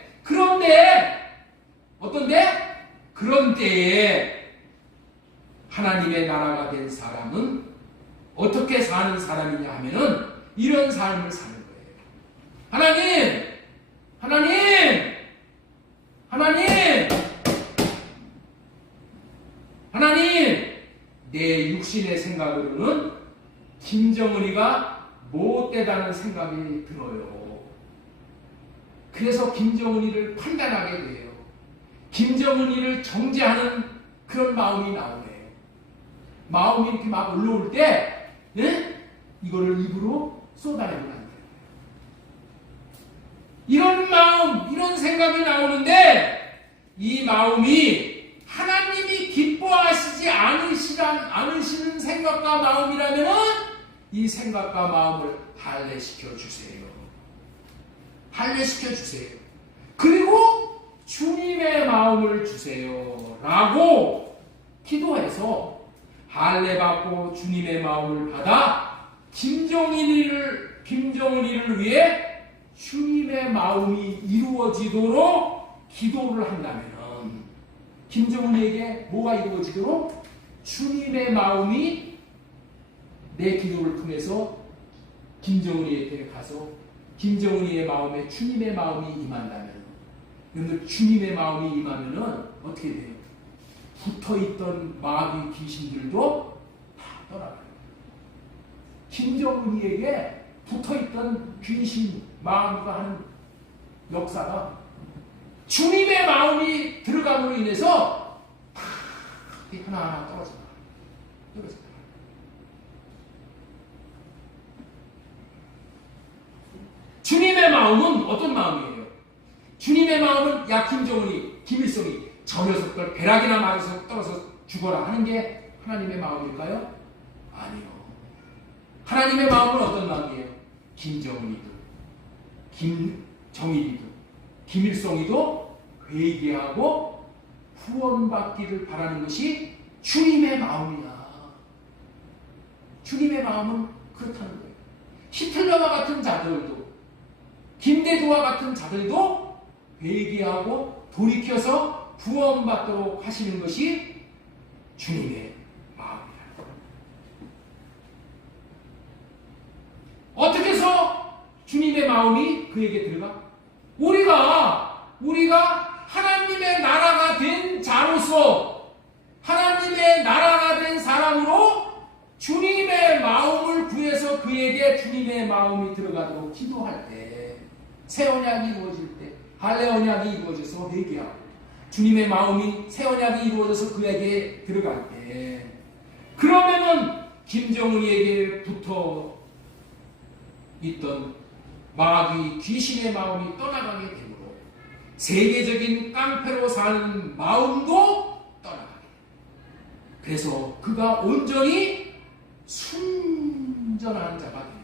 어떤데? 그런 때에 하나님의 나라가 된 사람은 어떻게 사는 사람이냐 하면은 이런 삶을 사는 거예요. 하나님! 내 육신의 생각으로는 김정은이가 못되다는 생각이 들어요. 그래서 김정은이를 판단하게 돼요. 김정은이를 정죄하는 그런 마음이 나오네요. 마음이 이렇게 막 올라올 때 이거를 입으로 쏟아내면 안 돼요. 이런 마음, 이런 생각이 나오는데 이 마음이 하나님이 기뻐하시지 않으시는 생각과 마음이라면 이 생각과 마음을 할례시켜 주세요. 할례시켜 주세요. 그리고 주님의 마음을 주세요. 라고 기도해서 할례 받고 주님의 마음을 받아 김정은이를 위해 주님의 마음이 이루어지도록 기도를 한다면 김정은이에게 뭐가 이루어지도록? 주님의 마음이 내 기도를 통해서 김정은이에게 가서 김정은이의 마음에 주님의 마음이 임한다면, 여러분들 주님의 마음이 임하면은 어떻게 돼요? 붙어있던 마귀 귀신들도 다 떠나가요. 김정은이에게 붙어있던 귀신 마귀가 하는 역사가 주님의 마음이 들어감으로 인해서 다 하나하나 떨어져요. 주님의 마음은 어떤 마음이에요? 주님의 마음은 야 김정은이, 김일성이 저 녀석들 벼락이나 맞아서 떨어져 죽어라 하는 게 하나님의 마음일까요? 아니요. 하나님의 마음은 어떤 마음이에요? 김정은이도, 김정일이도, 김일성이도 회개하고 후원받기를 바라는 것이 주님의 마음이야. 주님의 마음은 그렇다는 거예요. 히틀러와 같은 자들도, 김대두와 같은 자들도 회개하고 돌이켜서 구원받도록 하시는 것이 주님의 마음이야. 어떻게 해서 주님의 마음이 그에게 들어가? 우리가 하나님의 나라가 된 자로서, 하나님의 나라가 된 사람으로 주님의 마음을 구해서 그에게 주님의 마음이 들어가도록 기도할 때, 새 언약이 이루어질 때, 할례 언약이 이루어져서 회개하고 주님의 마음이 새 언약이 이루어져서 그에게 들어갈 때, 그러면은 김정은이에게 붙어 있던 마귀 귀신의 마음이 떠나가게 되므로 세계적인 깡패로 사는 마음도 떠나가게 됩니다. 그래서 그가 온전히 순전한 자가 됩니다.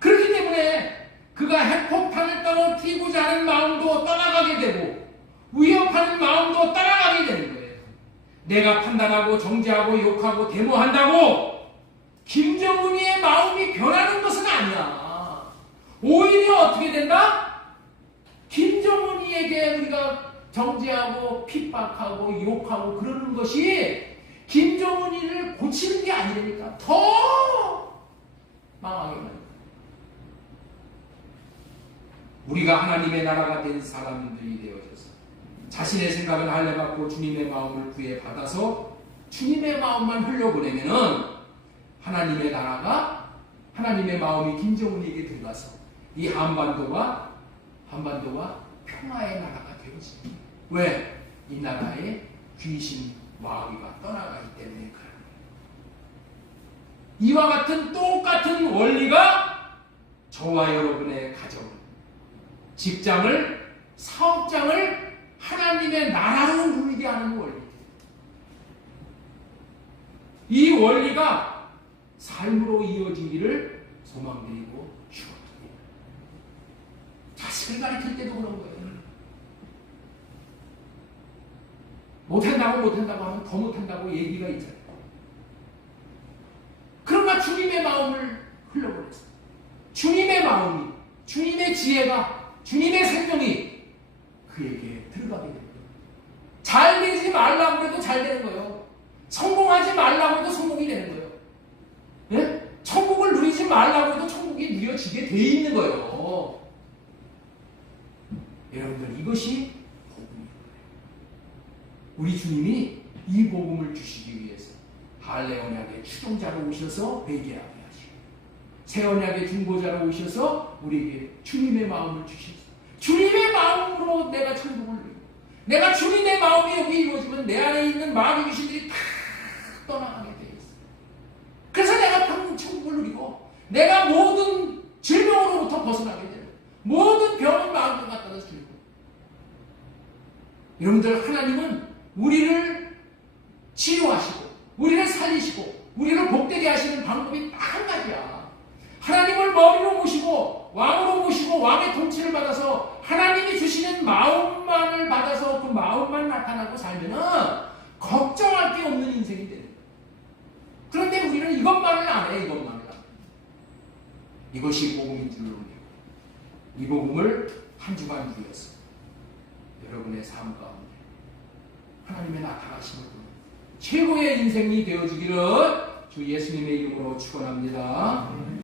그렇기 때문에 그가 핵폭탄을 떨어뜨리고자 하는 마음도 떠나가게 되고 위협하는 마음도 떠나가게 되는 거예요. 내가 판단하고 정죄하고 욕하고 데모한다고 김정은이의 마음이 변하는 것은 아니야. 오히려 어떻게 된다? 김정은이에게 우리가 정죄하고 핍박하고 욕하고 그러는 것이 김정은이를 고치는 게 아니니까 더 망하게 됩니다. 우리가 하나님의 나라가 된 사람들이 되어져서 자신의 생각을 할례받고 주님의 마음을 구해 받아서 주님의 마음만 흘려보내면은 하나님의 나라가, 하나님의 마음이 김정은에게 들어가서 이 한반도가 평화의 나라가 되어집니다. 왜? 이 나라에 귀신 마귀가 떠나가기 때문에 그런 거예요. 이와 같은 똑같은 원리가 저와 여러분의 가정, 직장을, 사업장을 하나님의 나라로 누리게 하는 원리입니다. 이 원리가 삶으로 이어지기를 소망드리고 축원합니다. 자식을 가르칠 때도 그런 거예요. 못한다고 하면 더 못한다고 얘기가 있잖아요. 그러나 주님의 마음을 흘려보냈어요. 주님의 마음이, 주님의 지혜가, 주님의 생명이 그에게 들어가게 됩니다. 잘 되지 말라고 해도 잘 되는 거예요. 성공하지 말라고 해도 성공이 되는 거예요. 예? 천국을 누리지 말라고 해도 천국이 누려지게 돼 있는 거예요. 여러분들, 이것이 복음이에요. 우리 주님이 이 복음을 주시기 위해서 할례 언약의 추종자로 오셔서 회개하게 하시고 새 언약의 중보자로 오셔서 우리에게 주님의 마음을 주셔서 주님의 마음으로 내가 천국을 누리고 내가 주님의 마음이 여기 이루어지면 내 안에 있는 마귀 귀신들이 다 떠나가게 되어 있어요. 그래서 내가 방금 천국을 누리고 내가 모든 질병으로부터 벗어나게 돼요. 모든 병은 마음을 갖다가 줄이고. 여러분들, 하나님은 우리를 치유하시고 우리를 살리시고 우리를 복되게 하시는 방법이 딱 한 가지야. 하나님을 머리로 모시고 왕으로 모시고 왕의 통치를 받아서 하나님이 주시는 마음만을 받아서 그 마음만 나타나고 살면은 걱정할 게 없는 인생이 되는 거예요. 그런데 우리는 이것만을 안 해. 이것만을 안 해. 이것이 복음인 줄로 믿고 이 복음을 한 주간 누렸어. 여러분의 삶 가운데 하나님의 나타나심을 보는 최고의 인생이 되어지기를 주 예수님의 이름으로 축원합니다.